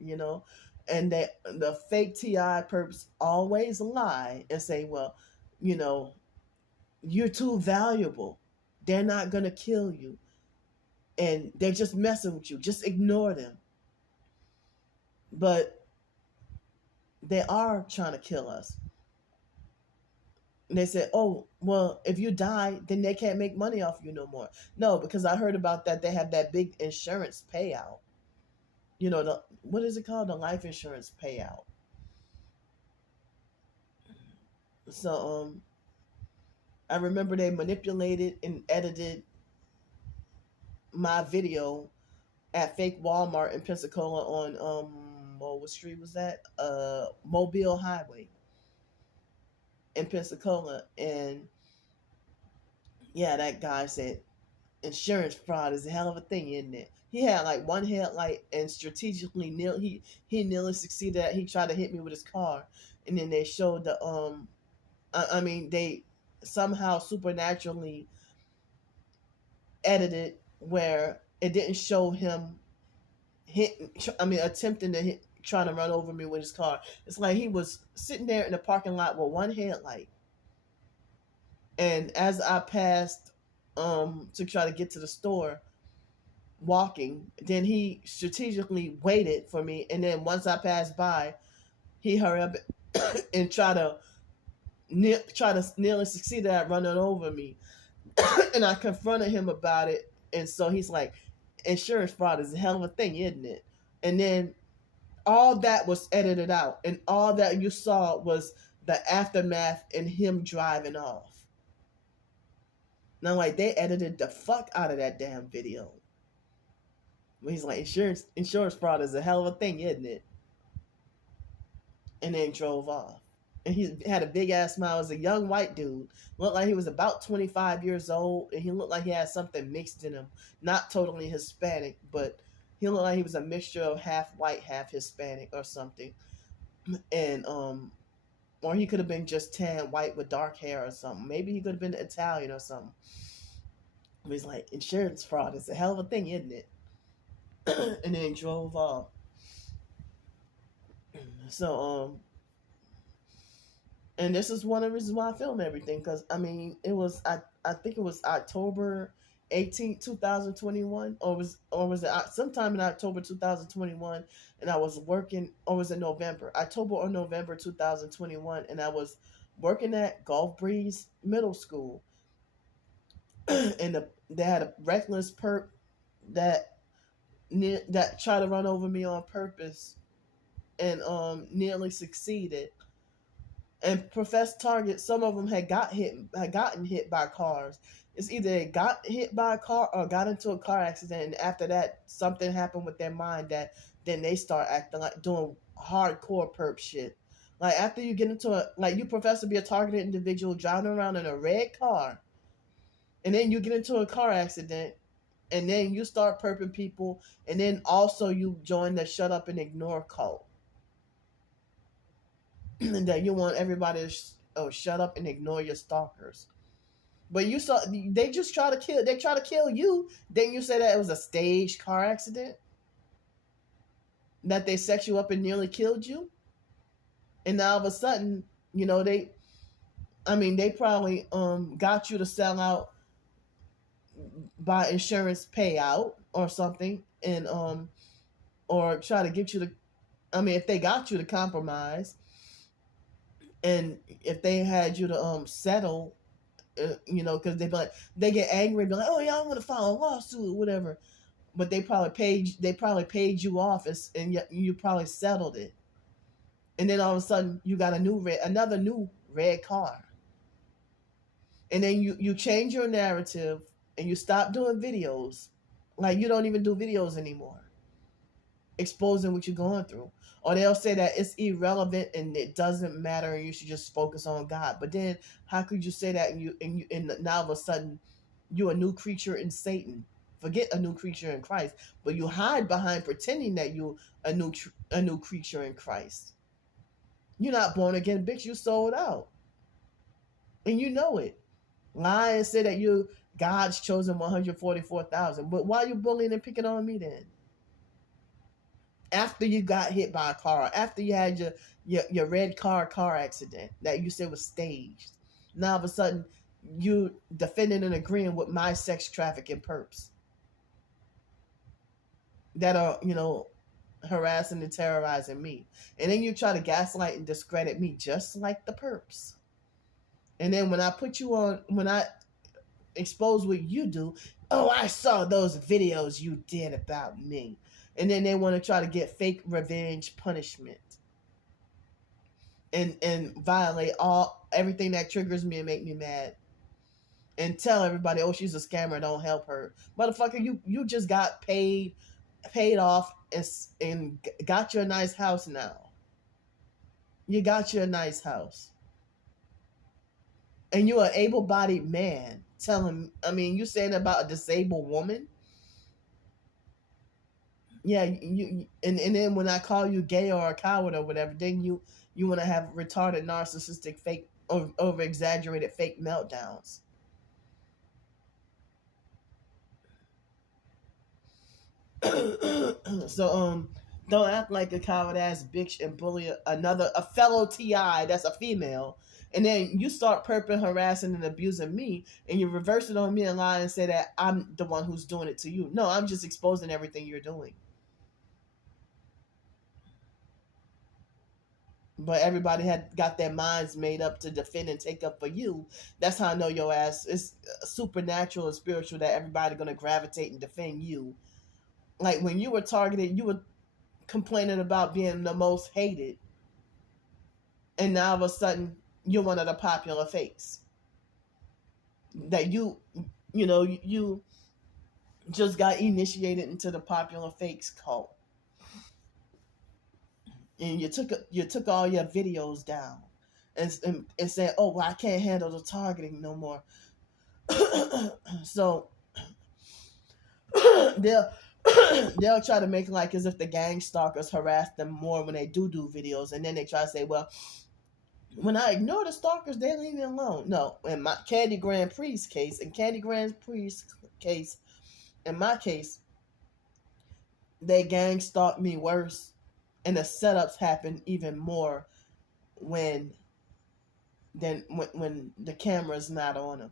and that the fake TI perps always lie and say, well, you know, you're too valuable. They're not gonna kill you, and they're just messing with you. Just ignore them. But they are trying to kill us. And they said, oh, well, if you die, then they can't make money off you no more. No, because I heard about that. They have that big insurance payout. What is it called? The life insurance payout. So I remember they manipulated and edited my video at fake Walmart in Pensacola on what street was that? Mobile Highway in Pensacola. And yeah, that guy said insurance fraud is a hell of a thing, isn't it? He had like one headlight and strategically he nearly succeeded at. He tried to hit me with his car, and then they showed the they somehow supernaturally edited where it didn't show him attempting to hit, trying to run over me with his car. It's like he was sitting there in the parking lot with one headlight, and as I passed to try to get to the store walking, then he strategically waited for me, and then once I passed by, he hurried up and try to nearly succeed at running over me. And I confronted him about it, and so he's like, insurance fraud is a hell of a thing, isn't it? And then all that was edited out, and all that you saw was the aftermath and him driving off. Now, like, they edited the fuck out of that damn video. He's like, insurance fraud is a hell of a thing, isn't it? And then drove off. And he had a big ass smile. He was a young white dude. Looked like he was about 25 years old, and he looked like he had something mixed in him. Not totally Hispanic, but he looked like he was a mixture of half white, half Hispanic or something. And or he could have been just tan white with dark hair or something. Maybe he could have been Italian or something. He's like, insurance fraud is a hell of a thing, isn't it? And then drove off. So and this is one of the reasons why I filmed everything, because it was I think it was October 18th, 2021, or was it sometime in October 2021, and I was working, or was it November, October or November 2021, and I was working at Gulf Breeze Middle School, and they had a reckless perp that tried to run over me on purpose, and nearly succeeded, and professed target. Some of them had gotten hit by cars. It's either they got hit by a car or got into a car accident, and after that something happened with their mind that then they start acting like doing hardcore perp shit. Like, after you get into you profess to be a targeted individual driving around in a red car, and then you get into a car accident, and then you start perping people, and then also you join the shut up and ignore cult. That you want everybody to shut up and ignore your stalkers. But they just try to kill you. Then you say that it was a staged car accident, that they set you up and nearly killed you. And now all of a sudden, they probably got you to sell out by insurance payout or something, and or try to get you to, if they got you to compromise, and if they had you to settle, because they get angry and be like, oh yeah, I'm gonna file a lawsuit or whatever, but they probably paid you off, and you probably settled it, and then all of a sudden you got another new red car, and then you change your narrative and you stop doing videos, like you don't even do videos anymore, exposing what you're going through. Or they'll say that it's irrelevant and it doesn't matter and you should just focus on God. But then how could you say that and now all of a sudden you're a new creature in Satan? Forget a new creature in Christ, but you hide behind pretending that you're a new creature in Christ. You're not born again, bitch. You sold out, and you know it. Lie and say that you God's chosen 144,000. But why are you bullying and picking on me then? After you got hit by a car, after you had your red car accident that you said was staged, now all of a sudden you defending and agreeing with my sex trafficking perps that are, harassing and terrorizing me. And then you try to gaslight and discredit me just like the perps. And then when I put you on, when I expose what you do, oh, I saw those videos you did about me. And then they want to try to get fake revenge punishment and violate everything that triggers me and make me mad. And tell everybody, oh, she's a scammer, don't help her. Motherfucker, you just got paid off and got you a nice house now. You got you a nice house. And you're an able-bodied man. You saying about a disabled woman? Yeah, and then when I call you gay or a coward or whatever, then you want to have retarded, narcissistic, fake, over-exaggerated fake meltdowns. So don't act like a coward ass bitch and bully a fellow TI that's a female, and then you start perping, harassing, and abusing me, and you reverse it on me and lie and say that I'm the one who's doing it to you. No, I'm just exposing everything you're doing. But everybody had got their minds made up to defend and take up for you. That's how I know your ass is supernatural and spiritual, that everybody gonna gravitate and defend you. Like when you were targeted, you were complaining about being the most hated, and now all of a sudden you're one of the popular fakes. That you just got initiated into the popular fakes cult, and you took all your videos down, and said, oh, well, I can't handle the targeting no more. So they'll they'll try to make it like as if the gang stalkers harass them more when they do videos, and then they try to say, well, when I ignore the stalkers, they leave me alone. No, in my Candy Grandpre's case, in my case, they gang stalked me worse, and the setups happen even more when the camera's not on them.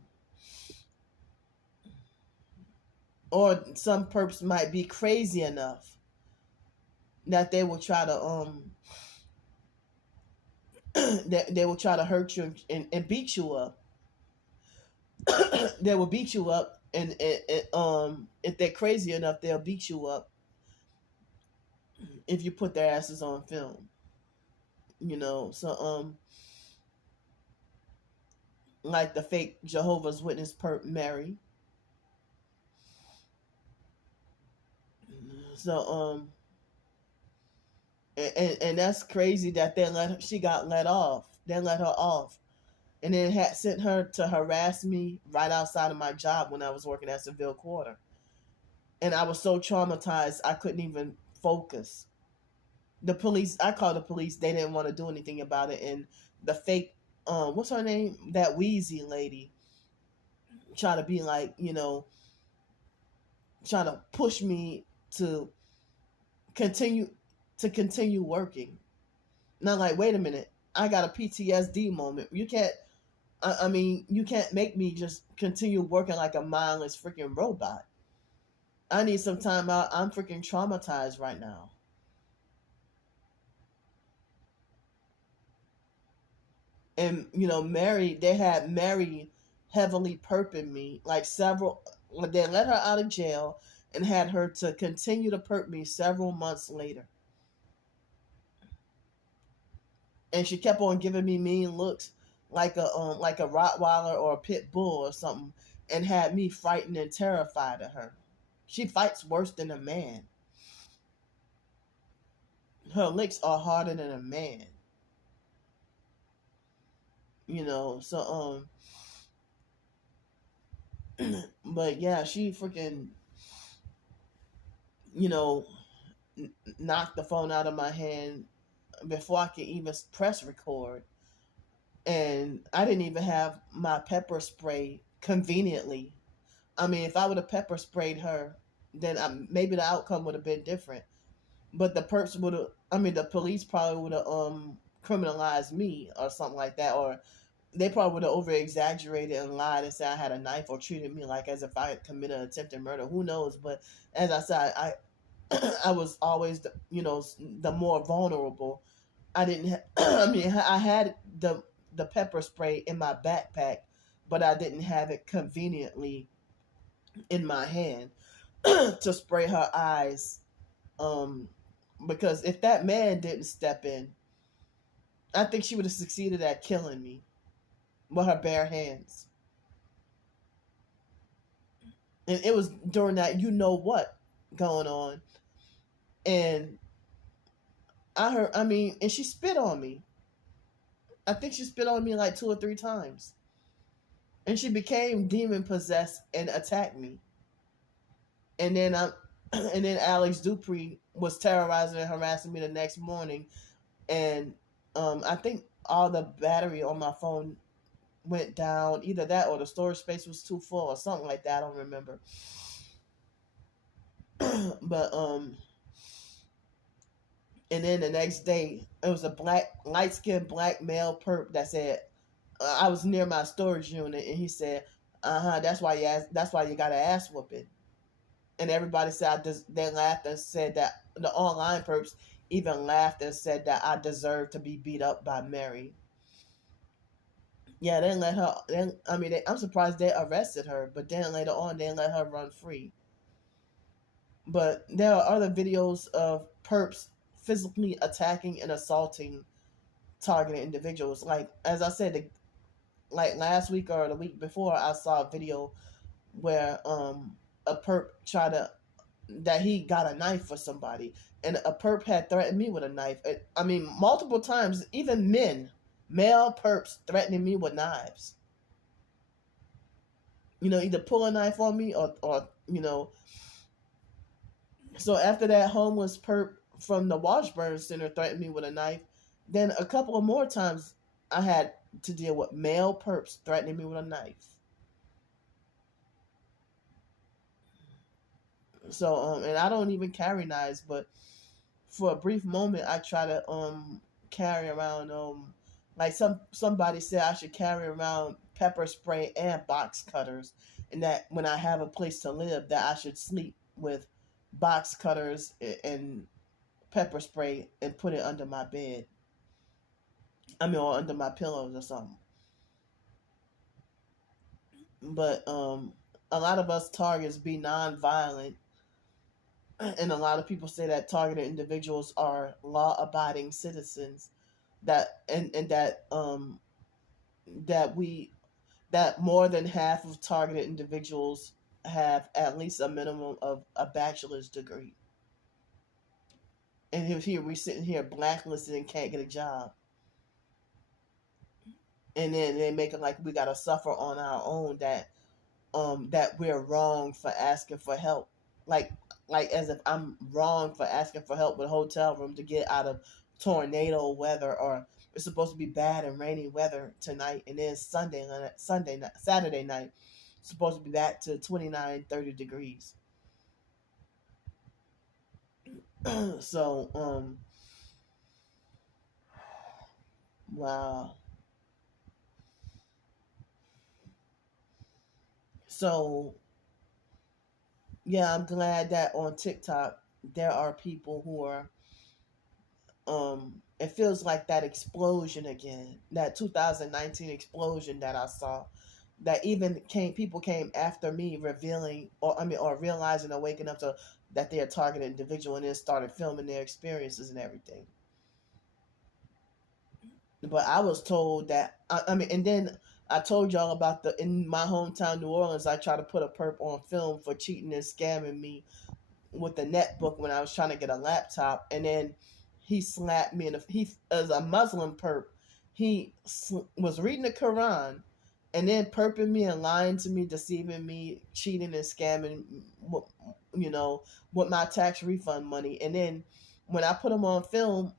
Or some perps might be crazy enough that they will try to they will try to hurt you and beat you up. They will beat you up, and if they're crazy enough, they'll beat you up if you put their asses on film. So like the fake Jehovah's Witness perp Mary. So and that's crazy that she got let off. They let her off, and then had sent her to harass me right outside of my job when I was working at Seville Quarter, and I was so traumatized I couldn't even focus. The police, I called the police. They didn't want to do anything about it, and the fake, what's her name? That Wheezy lady, try to be like, trying to push me to continue working. Not like, wait a minute, I got a PTSD moment. You can't. You can't make me just continue working like a mindless freaking robot. I need some time out. I'm freaking traumatized right now. And they had Mary heavily perping me, like several. They let her out of jail and had her to continue to perp me several months later. And she kept on giving me mean looks, like a Rottweiler or a pit bull or something, and had me frightened and terrified of her. She fights worse than a man. Her licks are harder than a man. So but yeah, she freaking knocked the phone out of my hand before I could even press record. And I didn't even have my pepper spray conveniently I mean, if I would have pepper sprayed her, then maybe the outcome would have been different. But the perps would have, I mean, the police probably would have criminalized me or something like that, or they probably would have over exaggerated and lied and said I had a knife or treated me like as if I had committed attempted murder. Who knows? But as I said, I I was always the more vulnerable. I didn't. I mean, I had the pepper spray in my backpack, but I didn't have it conveniently in my hand to spray her eyes. Um, because if that man didn't step in, I think she would have succeeded at killing me with her bare hands. And it was during that what going on, and I heard. I mean, and she spit on me. I think she spit on me like 2 or 3 times, and she became demon possessed and attacked me. And then and then Alex Dupree was terrorizing and harassing me the next morning, and I think all the battery on my phone went down. Either that or the storage space was too full or something like that. I don't remember. But and then the next day it was a light skinned black male perp that said I was near my storage unit, and he said, that's why you got an ass whooping. And everybody said they laughed and said that the online perps even laughed and said that I deserved to be beat up by Mary. Yeah, they didn't let her. I'm surprised they arrested her, but then later on they let her run free. But there are other videos of perps physically attacking and assaulting targeted individuals. Like as I said, like last week or the week before, I saw a video where a perp tried to that he got a knife for somebody, and a perp had threatened me with a knife. I mean, multiple times, even male perps threatening me with knives. Either pull a knife on me or. So after that homeless perp from the Washburn Center threatened me with a knife, then a couple of more times I had to deal with male perps threatening me with a knife. So and I don't even carry knives, but for a brief moment I try to carry around like somebody said I should carry around pepper spray and box cutters, and that when I have a place to live that I should sleep with box cutters and pepper spray and put it under my bed. Or under my pillows or something. But a lot of us targets be non-violent, and a lot of people say that targeted individuals are law-abiding citizens, that and that more than half of targeted individuals have at least a minimum of a bachelor's degree. And here we sitting here blacklisted and can't get a job. And then they make it like we gotta suffer on our own, that we're wrong for asking for help. Like as if I'm wrong for asking for help with a hotel room to get out of tornado weather, or it's supposed to be bad and rainy weather tonight, and then Saturday night it's supposed to be back to 29, 30 degrees. So wow. So yeah, I'm glad that on TikTok there are people who are it feels like that explosion again, that 2019 explosion that I saw, that even people came after me revealing or realizing or waking up to that they're a targeted individual, and then started filming their experiences and everything. But I was told that and then I told y'all about in my hometown New Orleans, I tried to put a perp on film for cheating and scamming me with the netbook when I was trying to get a laptop, and then he slapped me he as a Muslim perp, he was reading the Quran and then perping me and lying to me, deceiving me, cheating and scamming with my tax refund money. And then when I put him on film,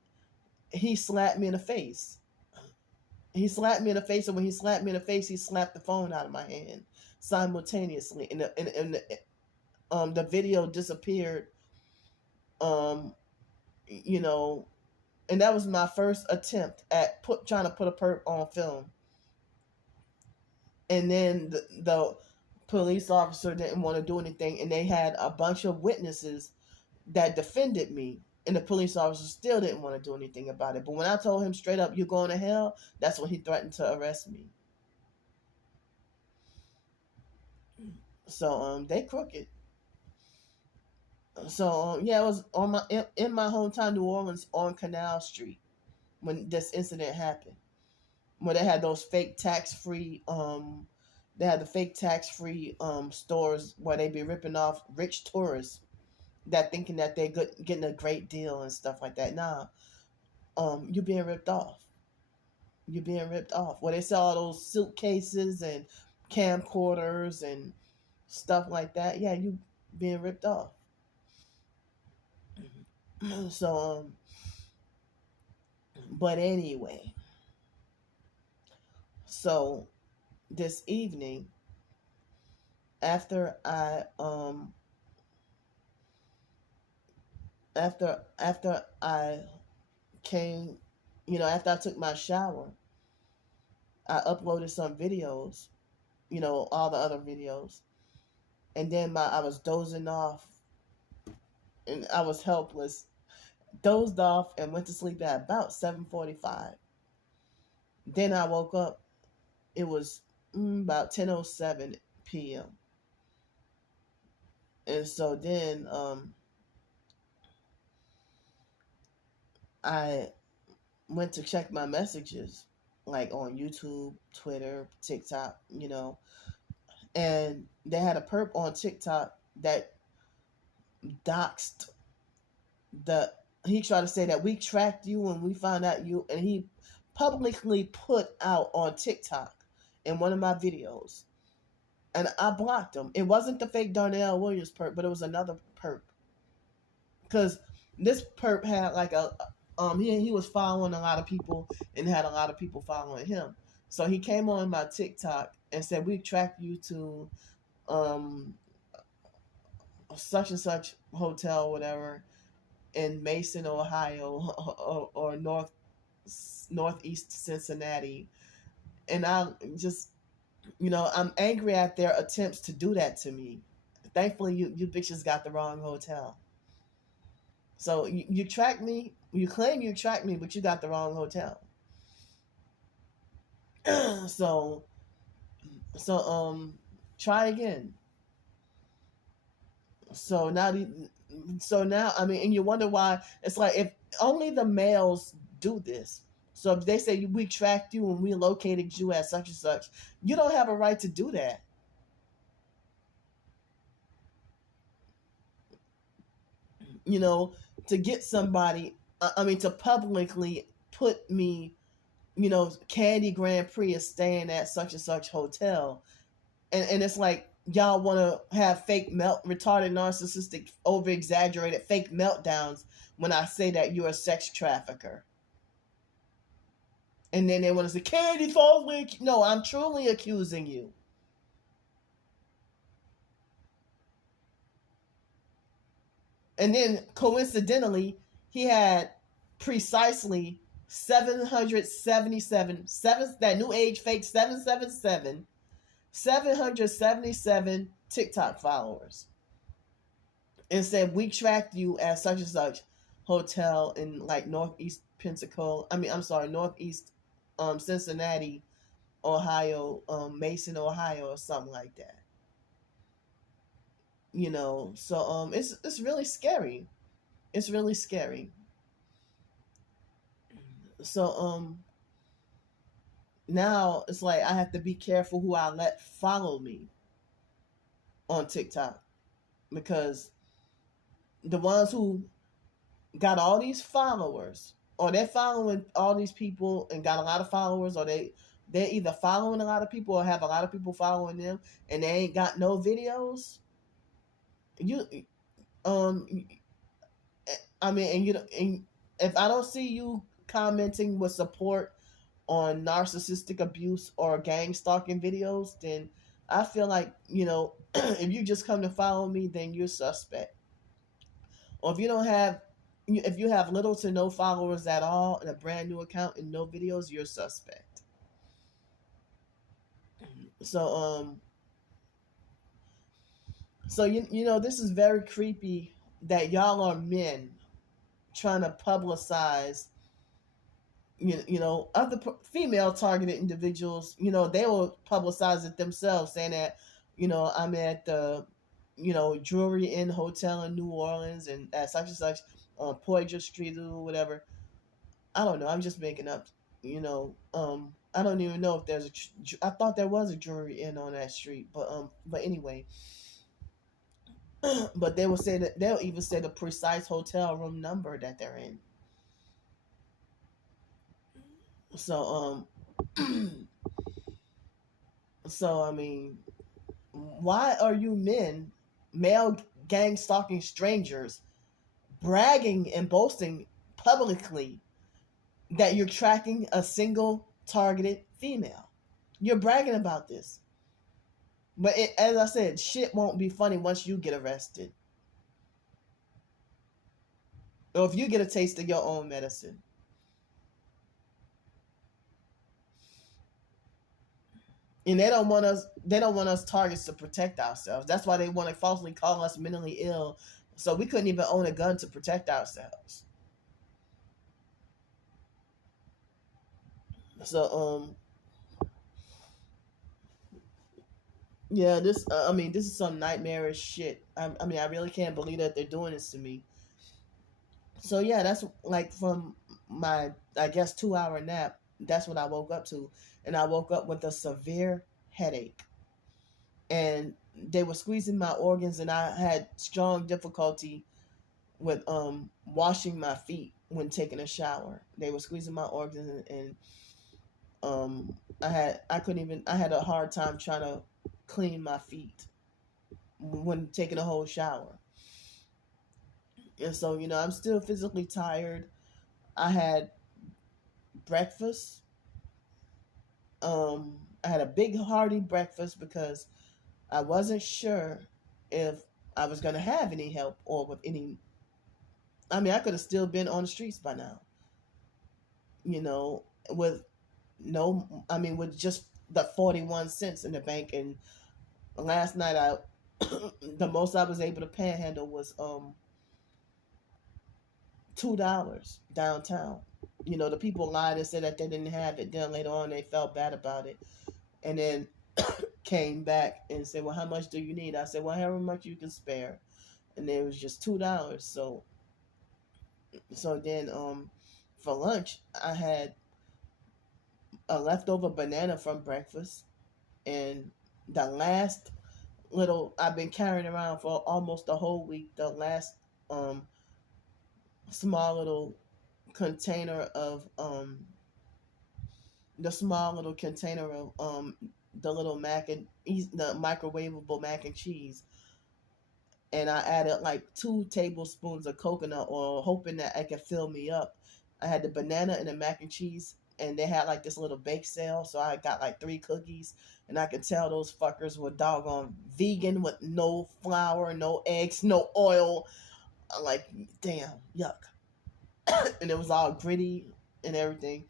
he slapped me in the face. He slapped me in the face, and when he slapped me in the face, he slapped the phone out of my hand simultaneously. And the video disappeared. Um, you know, and that was my first attempt at trying to put a perp on film. And then the police officer didn't want to do anything, and they had a bunch of witnesses that defended me, and the police officer still didn't want to do anything about it. But when I told him straight up, "You're going to hell," that's when he threatened to arrest me. So they crooked. So yeah, it was on in my hometown, New Orleans, on Canal Street, when this incident happened. Where they had those fake tax-free they had the fake tax-free stores where they be ripping off rich tourists that thinking that they're getting a great deal and stuff like that. Nah, you're being ripped off. You're being ripped off. Where they sell all those suitcases and camcorders and stuff like that. Yeah, you being ripped off. So but anyway, so this evening, after I after I came, after I took my shower, I uploaded some videos, all the other videos, and then I was dozing off, and I was helpless, dozed off, and went to sleep at about 7:45. Then I woke up. It was about 10:07 p.m. And so then I went to check my messages, like on YouTube, Twitter, TikTok, and they had a perp on TikTok that doxed he tried to say that we tracked you and we found out you, and he publicly put out on TikTok in one of my videos, and I blocked him. It wasn't the fake Darnell Williams perp, but it was another perp, because this perp had like he was following a lot of people and had a lot of people following him. So he came on my TikTok and said, "We tracked you to such and such hotel, whatever, in Mason, Ohio, or northeast Cincinnati." And I just, I'm angry at their attempts to do that to me. Thankfully, you bitches got the wrong hotel. So you tracked me. You claim you tracked me, but you got the wrong hotel. so try again. So now I mean, and you wonder why. It's like, if only the males do this. So if they say we tracked you and we located you at such and such, you don't have a right to do that. To get somebody, to publicly put me, Candy Grandpre is staying at such and such hotel. And it's like, y'all want to have fake retarded, narcissistic, over-exaggerated fake meltdowns when I say that you're a sex trafficker. And then they want to say, Candy falsely. No, I'm truly accusing you. And then, coincidentally, he had precisely 777, that new age fake 777 TikTok followers. And said, we tracked you at such and such hotel in like northeast northeast Cincinnati, Ohio, Mason, Ohio, or something like that. So it's really scary. It's really scary. So now it's like I have to be careful who I let follow me on TikTok, because the ones who got all these followers, or they're following all these people and got a lot of followers, or they're either following a lot of people or have a lot of people following them, and they ain't got no videos. And if I don't see you commenting with support on narcissistic abuse or gang stalking videos, then I feel like, if you just come to follow me, then you're suspect. Or if you have little to no followers at all and a brand new account and no videos, you're suspect. So this is very creepy that y'all are men trying to publicize, other female targeted individuals. They will publicize it themselves, saying that, I'm at the, Jewelry Inn Hotel in New Orleans and at such and such on Poydras Street or whatever. I don't know. I'm just making up. I don't even know if there's I thought there was a Jewelry Inn on that street, but anyway. But they will say that they'll even say the precise hotel room number that they're in. So so I mean, why are you men, male gang stalking strangers, bragging and boasting publicly that you're tracking a single targeted female? You're bragging about this. But as I said, shit won't be funny once you get arrested. Or if you get a taste of your own medicine. And they don't want us targets to protect ourselves. That's why they want to falsely call us mentally ill. So we couldn't even own a gun to protect ourselves. So yeah, this is some nightmarish shit. I really can't believe that they're doing this to me. So yeah, that's like from my, I guess, 2-hour nap. That's what I woke up to, and I woke up with a severe headache, and they were squeezing my organs, and I had strong difficulty with washing my feet when taking a shower. They were squeezing my organs, and I had a hard time trying to clean my feet when taking a whole shower. And so, I'm still physically tired. I had breakfast. I had a big hearty breakfast because I wasn't sure if I was going to have any help or with any. I could have still been on the streets by now. With with just the 41 cents in the bank. And last night, the most I was able to panhandle was $2 downtown. The people lied and said that they didn't have it. Then later on, they felt bad about it, and then came back and said, "Well, how much do you need?" I said, "Well, however much you can spare," and it was just $2. So then, for lunch, I had a leftover banana from breakfast, and the last little I've been carrying around for almost a whole week. The last small little container of the little the microwavable mac and cheese, and I added like 2 tablespoons of coconut oil, hoping that I could fill me up. I had the banana and the mac and cheese, and they had like this little bake sale, so I got like 3 cookies, and I could tell those fuckers were doggone vegan with no flour, no eggs, no oil. I'm like, damn, yuck. And it was all gritty and everything.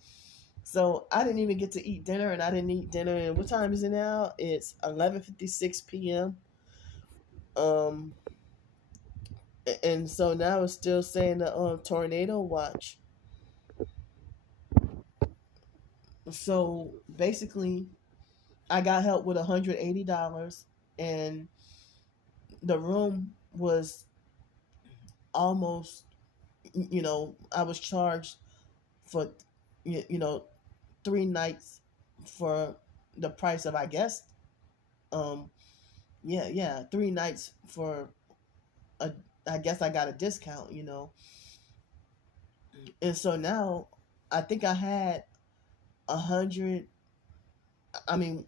So I didn't even get to eat dinner, and I didn't eat dinner. And what time is it now? It's 11:56 p.m. And so now it's still saying the tornado watch. So basically, I got help with $180, and the room was almost, I was charged for, 3 nights for the price of, I guess, 3 nights for I guess I got a discount, and so now I think I had 100.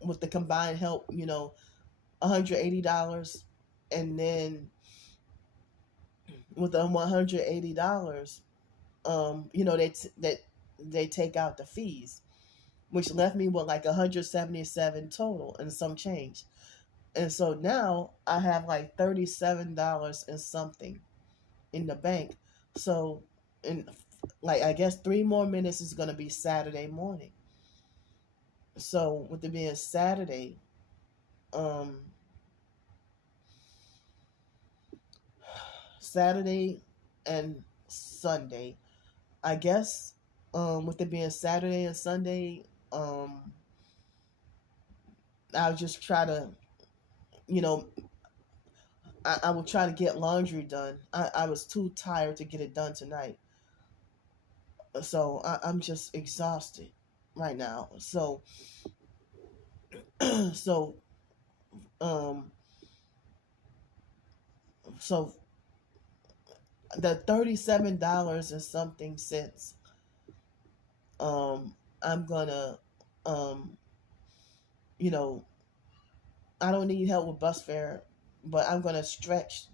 With the combined help, $180, and then with the $180, they take out the fees. which left me with like 177 total and some change. And so now I have like $37 and something in the bank. So in like I guess 3 more minutes is gonna be Saturday morning. So with it being Saturday, um Saturday and Sunday, I guess, with it being Saturday and Sunday, I'll just try to, you know, I will try to get laundry done. I was too tired to get it done tonight. So I'm just exhausted right now. So, so, um, so the $37 and something cents, I'm gonna, um, you know, I don't need help with bus fare, but I'm gonna stretch,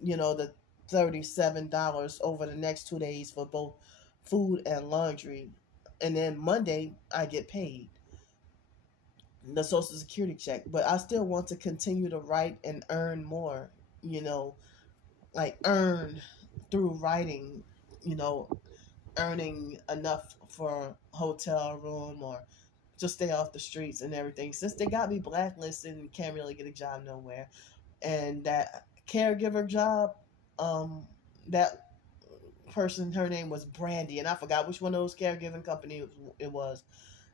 the $37 over the next 2 days for both food and laundry. And then Monday I get paid the Social Security check. But I still want to continue to write and earn more, you know, like earn through writing, you know, earning enough for a hotel room or just stay off the streets and everything. Since they got me blacklisted and can't really get a job nowhere. And that caregiver job, um, that person, her name was Brandy, and I forgot which one of those caregiving companies it was.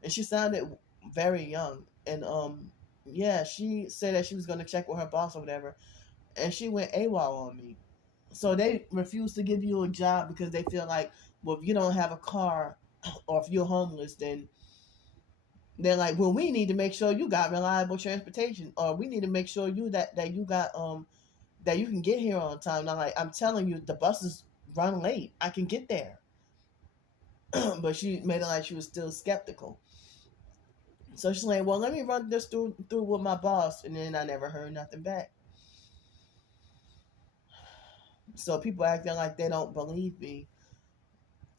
And she sounded very young. And yeah, she said that she was gonna check with her boss or whatever, and she went AWOL on me. So they refuse to give you a job because they feel like, well, if you don't have a car or if you're homeless, then they're like, well, we need to make sure you got reliable transportation, or we need to make sure that you got that you can get here on time. And I'm like, I'm telling you, the buses run late. I can get there. But she made it like she was still skeptical. So she's like, well, let me run this through with my boss. And then I never heard nothing back. So people acting like they don't believe me.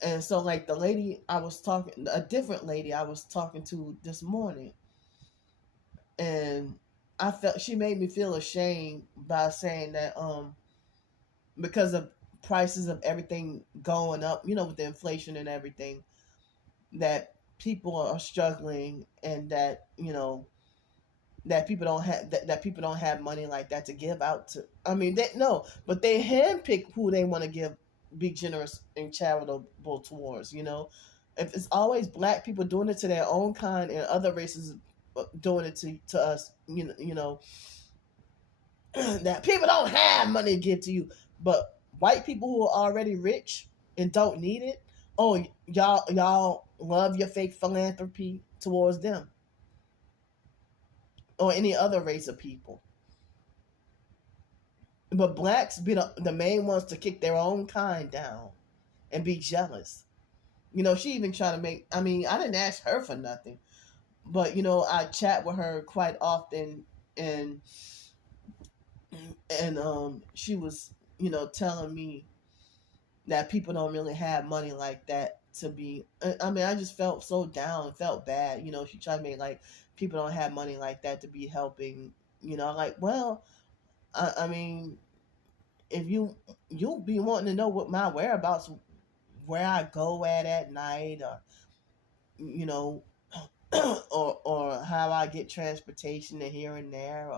And so, like, the lady I was talking, a different lady I was talking to this morning, and I felt she made me feel ashamed by saying that because of prices of everything going up, with the inflation and everything, that people are struggling, and that that people don't have that people don't have money like that to give out to. I mean, they no, but they handpick who they want to be generous and charitable towards. If it's always black people doing it to their own kind and other races doing it to us, that people don't have money to give to you, but white people who are already rich and don't need it, oh, y'all love your fake philanthropy towards them or any other race of people. But blacks be the main ones to kick their own kind down and be jealous. She even tried to make. I mean, I didn't ask her for nothing, but I chat with her quite often, and she was telling me that people don't really have money like that to be. I mean, I just felt so down, felt bad. She tried to make like people don't have money like that to be helping. Like, well, I mean, if you'll be wanting to know what my whereabouts, where I go at night, or or how I get transportation to here and there,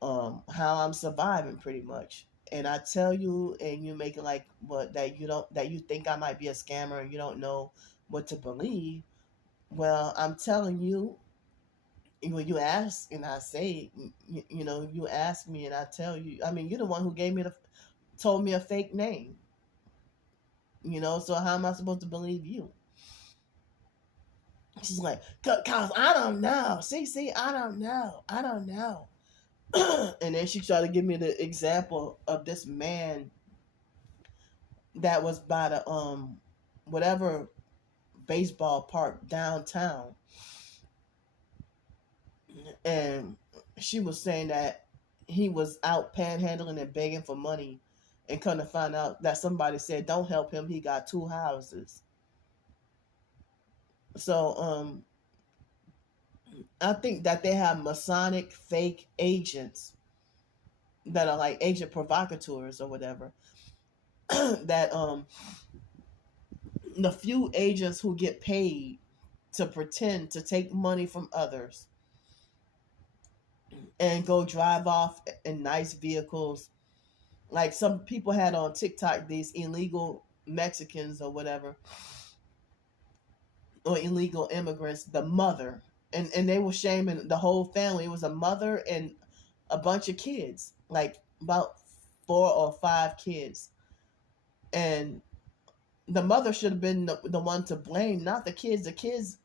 or how I'm surviving pretty much. And I tell you, and you make it like what that you think I might be a scammer and you don't know what to believe. Well, I'm telling you, when you ask and I say, you ask me and I tell you. I mean, you're the one who told me a fake name. So how am I supposed to believe you? She's like, cause I don't know. See, I don't know. And then she tried to give me the example of this man that was by the whatever baseball park downtown, and she was saying that he was out panhandling and begging for money, and come to find out that somebody said don't help him, he got 2 houses. So I think that they have Masonic fake agents that are like agent provocateurs or whatever. That the few agents who get paid to pretend to take money from others and go drive off in nice vehicles. Like some people had on TikTok, these illegal Mexicans or whatever, or illegal immigrants, the mother. And they were shaming the whole family. It was a mother and a bunch of kids, like about 4 or 5 kids. And the mother should have been the one to blame, not the kids. The kids,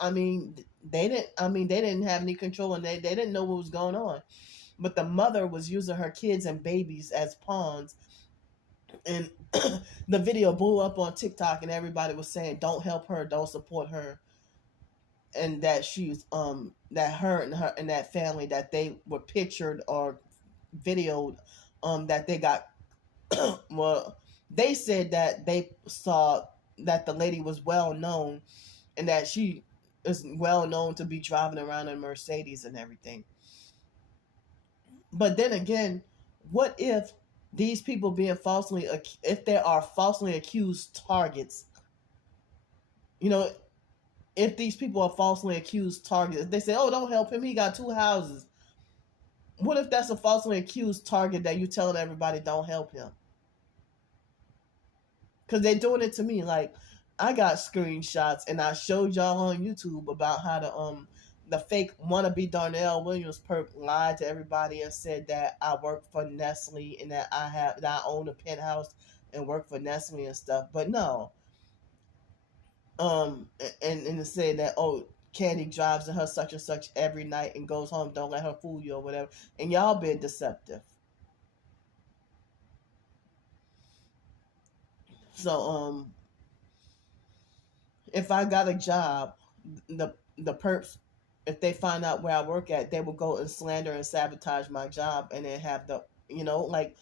I mean, they didn't have any control, and they didn't know what was going on. But the mother was using her kids and babies as pawns. And the video blew up on TikTok, and everybody was saying, "Don't help her, don't support her," and that she's that her and that family, that they were pictured or videoed, that they got well, they said that they saw that the lady was well known, and that she is well known to be driving around in Mercedes and everything. But then again, what if these people being if there are falsely accused targets, you know, if these people are falsely accused targets, they say, "Oh, don't help him, he got 2 houses." What if that's a falsely accused target that you telling everybody don't help him? Because they're doing it to me. Like, I got screenshots, and I showed y'all on YouTube about how the fake wannabe Darnell Williams perp lied to everybody and said that I work for Nestle and that I own a penthouse and work for Nestle and stuff. But no, and to say that, oh, Candy drives in her such and such every night and goes home, don't let her fool you or whatever, and y'all been deceptive. So if I got a job, the perps, if they find out where I work at, they will go and slander and sabotage my job, and then have like,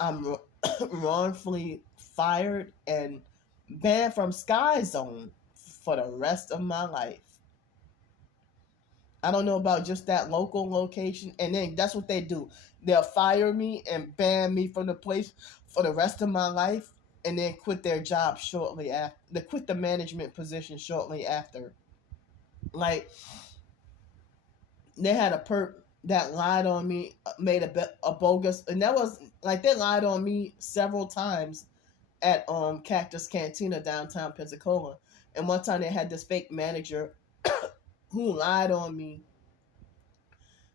I'm wrongfully fired and banned from Sky Zone for the rest of my life. I don't know about just that local location. And then that's what they do. They'll fire me and ban me from the place for the rest of my life, and then quit their job shortly after. They quit the management position shortly after. Like, they had a perp that lied on me, made a bogus, and that was like, they lied on me several times at Cactus Cantina downtown Pensacola. And one time they had this fake manager who lied on me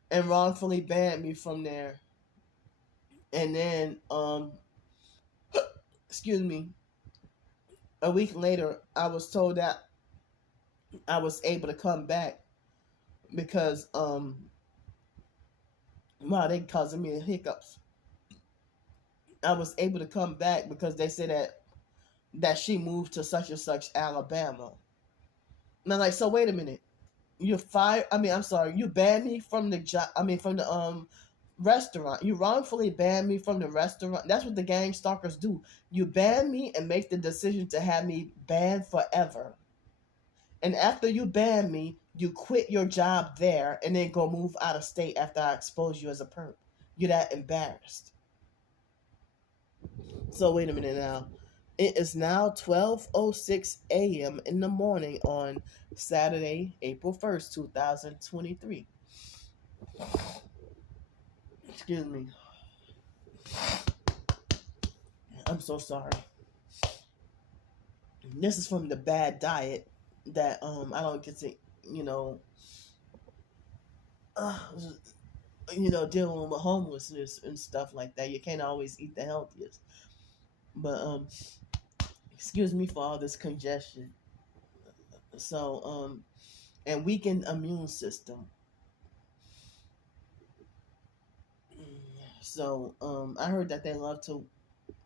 and wrongfully banned me from there. And then excuse me, a week later I was told that I was able to come back because wow, they causing me hiccups. I was able to come back because they said that she moved to such and such Alabama. And I'm like, so wait a minute. You fired, I mean, I'm sorry, you banned me from the job, I mean, from the restaurant. You wrongfully banned me from the restaurant. That's what the gang stalkers do. You ban me and make the decision to have me banned forever. And after you ban me, you quit your job there and then go move out of state after I expose you as a perp. You're that embarrassed. So wait a minute now. It is now 12:06 a.m. in the morning on Saturday, April 1st, 2023. Excuse me. I'm so sorry. This is from the bad diet that I don't get to, you know, uh, dealing with homelessness and stuff like that. You can't always eat the healthiest. But excuse me for all this congestion. So and weakened immune system. So I heard that they love to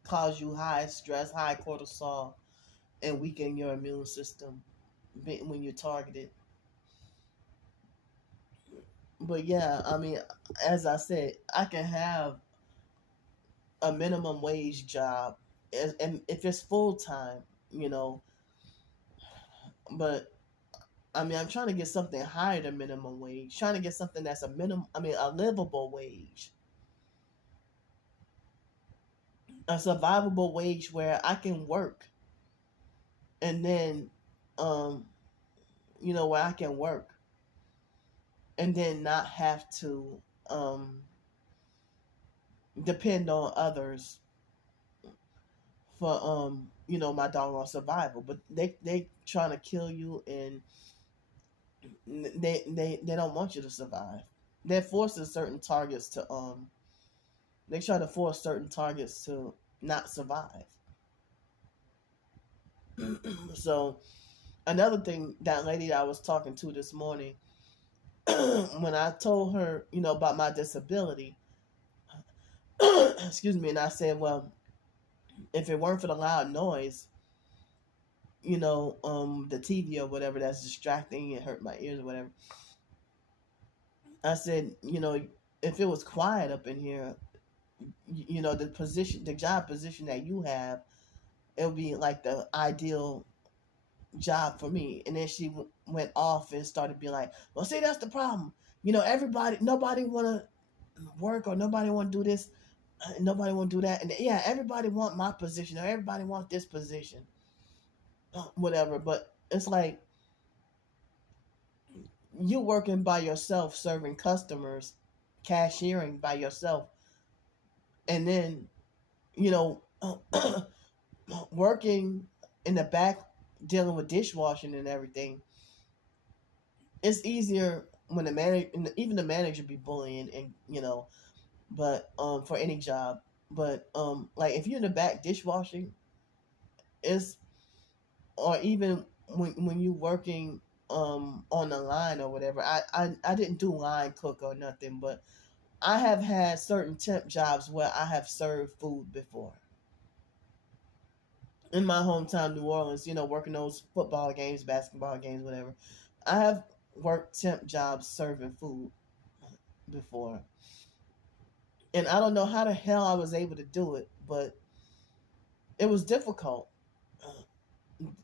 cause you high stress, high cortisol, and weaken your immune system when you're targeted. But yeah, I mean, as I said, I can have a minimum wage job, and if it's full time, But I mean, I'm trying to get something higher than minimum wage. Trying to get something that's a minimum. I mean, a livable wage, a survivable wage where I can work, and then, um, where I can work, and then not have to um depend on others for my doggone survival. But they trying to kill you, and they don't want you to survive. They're forcing certain targets to they try to force certain targets to not survive. So another thing, that lady that I was talking to this morning, when I told her, about my disability, excuse me, and I said, well, if it weren't for the loud noise, the TV or whatever that's distracting and hurt my ears or whatever, I said, if it was quiet up in here, the job position that you have, it would be like the ideal job for me. And then she went off and started being like, well, see, that's the problem. Nobody want to work, or nobody want to do this, nobody want to do that. And yeah, everybody want my position, or everybody want this position, whatever. But it's like, you working by yourself, serving customers, cashiering by yourself, and then, you know, working in the back, dealing with dishwashing and everything. It's easier when the manager, even the manager, be bullying, and but for any job. But like, if you're in the back dishwashing, it's, or even when you working on the line or whatever. I didn't do line cook or nothing, but I have had certain temp jobs where I have served food before. In my hometown, New Orleans, working those football games, basketball games, whatever. I have worked temp jobs serving food before. And I don't know how the hell I was able to do it, but it was difficult.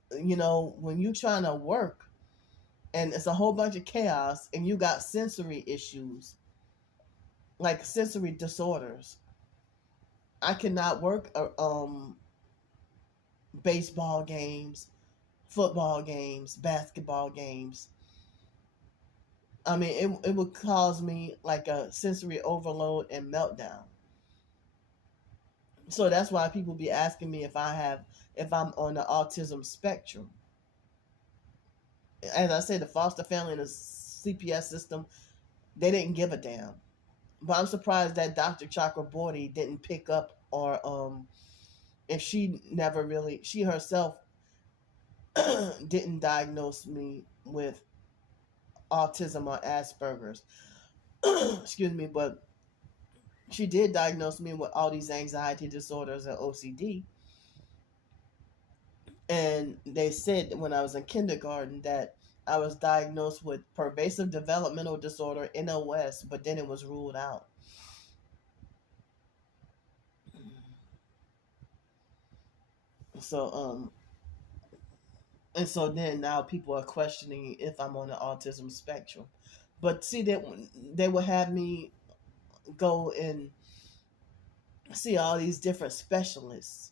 When you trying to work and it's a whole bunch of chaos, and you got sensory issues, like sensory disorders. I cannot work baseball games, football games, basketball games. I mean, it would cause me like a sensory overload and meltdown. So that's why people be asking me if I'm on the autism spectrum. As I said, the foster family and the CPS system, they didn't give a damn. But I'm surprised that Dr. Chakraborty didn't pick up, or if she herself didn't diagnose me with autism or Asperger's. Excuse me, but she did diagnose me with all these anxiety disorders and OCD. And they said when I was in kindergarten that I was diagnosed with pervasive developmental disorder, NOS, but then it was ruled out. So and so then now people are questioning if I'm on the autism spectrum. But see, that they would have me go and see all these different specialists,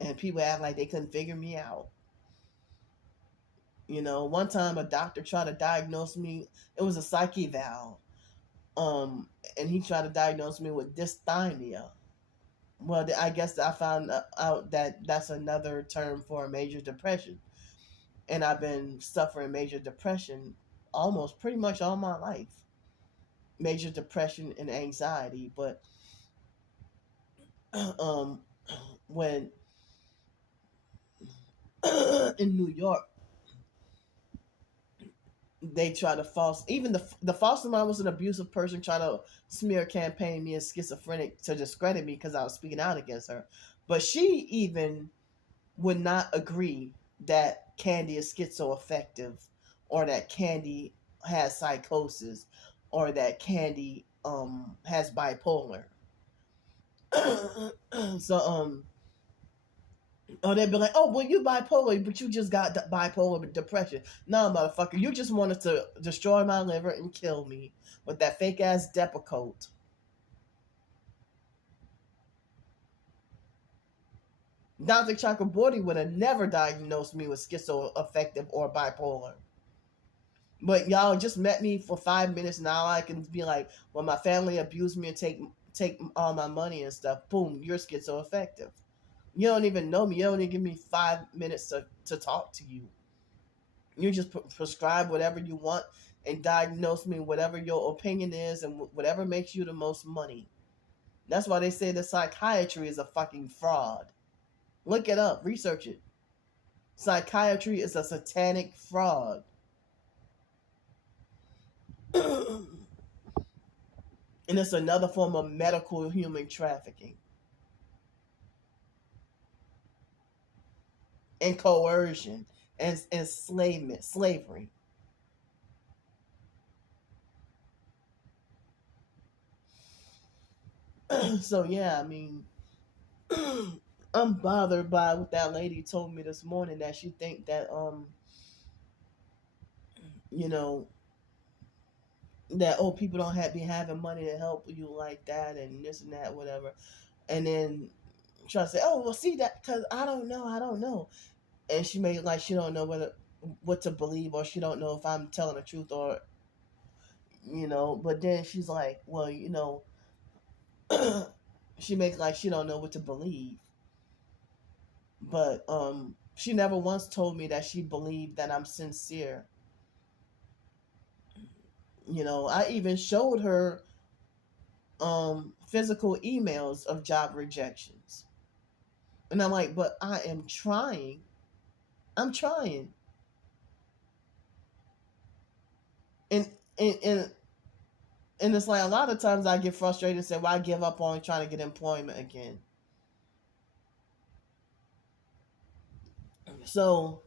and people act like they couldn't figure me out. One time a doctor tried to diagnose me. It was a psych eval, and he tried to diagnose me with dysthymia. Well, I guess I found out that that's another term for major depression, and I've been suffering major depression almost pretty much all my life. Major depression and anxiety, but um, when in New York, they try to even the foster mom was an abusive person, trying to smear campaign me as schizophrenic to discredit me because I was speaking out against her. But she even would not agree that Candy is schizoaffective, or that Candy has psychosis, or that Candy has bipolar. So Or they'd be like, oh, well, you bipolar, but you just got bipolar depression. No, motherfucker, you just wanted to destroy my liver and kill me with that fake ass Depakote. Dr. Chakraborty would have never diagnosed me with schizoaffective or bipolar. But y'all just met me for 5 minutes. Now I can be like, well, my family abused me and take all my money and stuff. Boom, you're schizoaffective. You don't even know me. You don't even give me 5 minutes to talk to you. You just prescribe whatever you want and diagnose me whatever your opinion is and whatever makes you the most money. That's why they say that psychiatry is a fucking fraud. Look it up, research it. Psychiatry is a satanic fraud. And it's another form of medical human trafficking and coercion and enslavement, slavery. So yeah, I mean, I'm bothered by what that lady told me this morning, that she think that you know, that oh, people don't be having money to help you like that and this and that, whatever. And then try to say, oh, well, see that, because I don't know. And she made like she don't know what to believe, or she don't know if I'm telling the truth, or but then she's like, well, she makes like she don't know what to believe. But she never once told me that she believed that I'm sincere. I even showed her physical emails of job rejections. And I'm like, but I am trying. I'm trying. And and and, and it's like a lot of times I get frustrated and say, well, I give up on trying to get employment again. So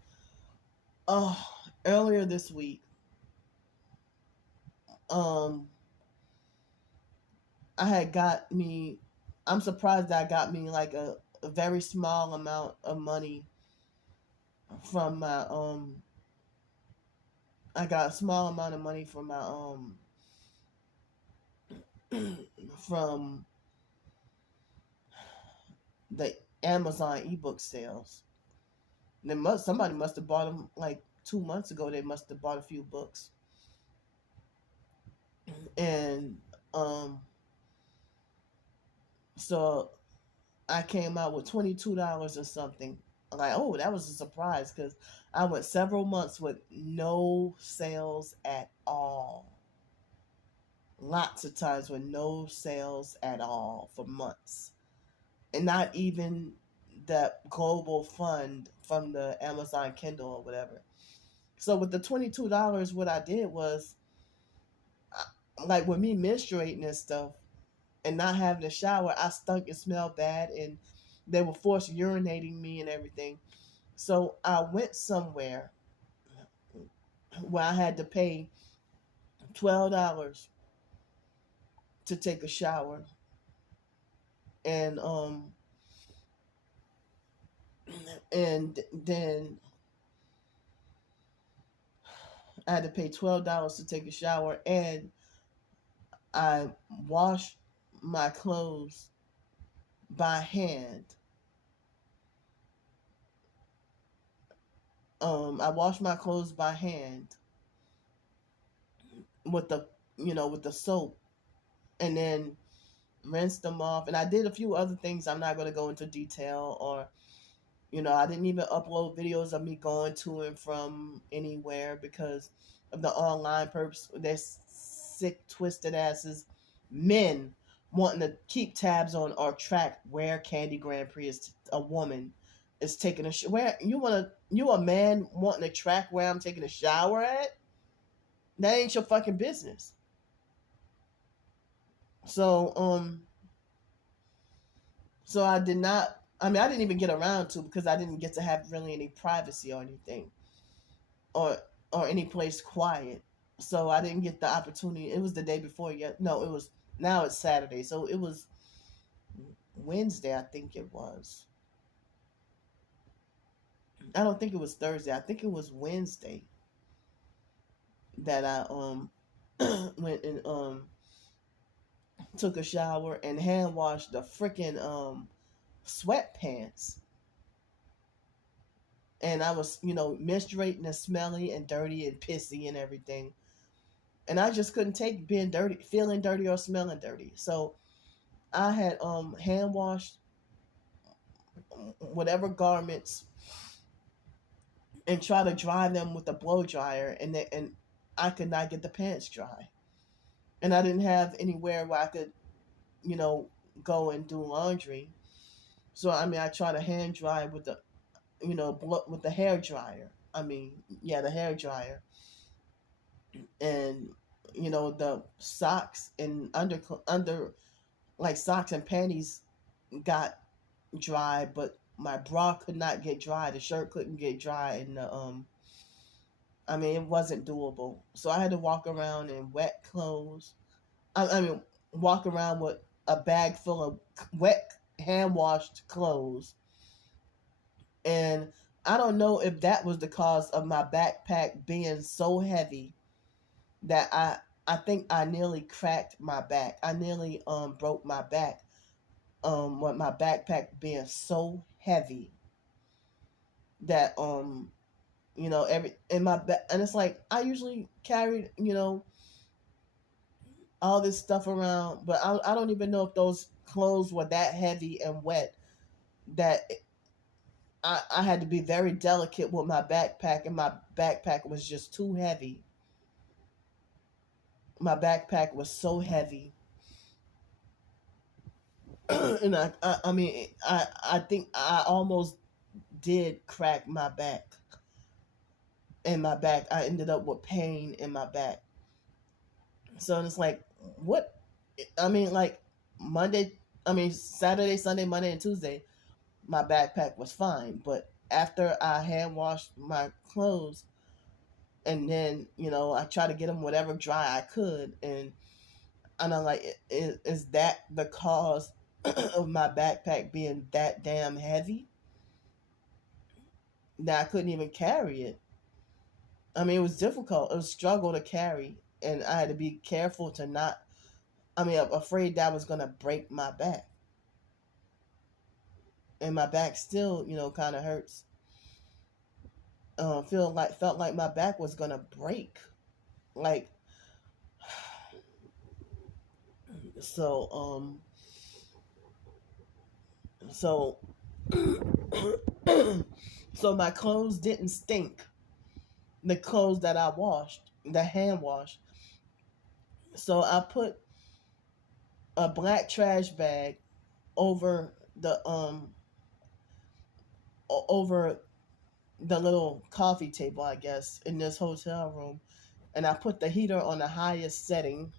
earlier this week, I had got me I'm surprised that I got me like a very small amount of money from my I got a small amount of money from my from the Amazon ebook sales. Somebody must have bought them like 2 months ago. They must have bought a few books. And so I came out with $22 or something. I'm like, oh, that was a surprise, because I went several months with no sales at all. Lots of times with no sales at all for months. And not even that global fund from the Amazon Kindle or whatever. So with the $22, what I did was, like with me menstruating and stuff and not having a shower, I stunk and smelled bad, and they were forced urinating me and everything. So I went somewhere where I had to pay $12 to take a shower, and then I had to pay $12 to take a shower, and I washed my clothes by hand. I washed my clothes by hand with the soap, and then rinsed them off. And I did a few other things I'm not going to go into detail, or I didn't even upload videos of me going to and from anywhere because of the online purpose. There's sick, twisted asses, men wanting to keep tabs on or track where Candy Grandpre is, a woman is taking where you a man wanting to track where I'm taking a shower at? That ain't your fucking business. So so I did not. I mean, I didn't even get around to, because I didn't get to have really any privacy or anything, or any place quiet. So I didn't get the opportunity. It was the day before yet. No, it was now it's Saturday. So it was Wednesday, I think it was. I don't think it was Thursday. I think it was Wednesday that I went and took a shower and hand washed the freaking sweatpants. And I was, menstruating and smelly and dirty and pissy and everything. And I just couldn't take being dirty, feeling dirty or smelling dirty. So I had hand washed whatever garments and try to dry them with a blow dryer, and I could not get the pants dry. And I didn't have anywhere where I could, you know, go and do laundry. So I mean, I try to hand dry with the, with the hair dryer. I mean, yeah, the hair dryer, and the socks and under like socks and panties got dry, but my bra could not get dry. The shirt couldn't get dry, and I mean, it wasn't doable. So I had to walk around in wet clothes. I mean, walk around with a bag full of wet hand washed clothes. And I don't know if that was the cause of my backpack being so heavy that I think I nearly cracked my back. I nearly broke my back with my backpack being so heavy that every in my back. And it's like I usually carried all this stuff around, but I don't even know if those clothes were that heavy and wet that I had to be very delicate with my backpack, and my backpack was just too heavy. My backpack was so heavy. And I mean, I think I almost did crack my back. In my back, I ended up with pain in my back. So it's like, what? I mean, like Saturday, Sunday, Monday, and Tuesday, my backpack was fine. But after I hand washed my clothes, and then I try to get them whatever dry I could, and I'm like, is that the cause of my backpack being that damn heavy that I couldn't even carry it? I mean, it was difficult. It was a struggle to carry, and I had to be careful to not. I mean, I'm afraid that was gonna break my back, and my back still, kind of hurts. Felt like my back was gonna break, like so. So so my clothes didn't stink. The clothes that I washed, the hand wash. So I put a black trash bag over over the little coffee table, I guess, in this hotel room, and I put the heater on the highest setting.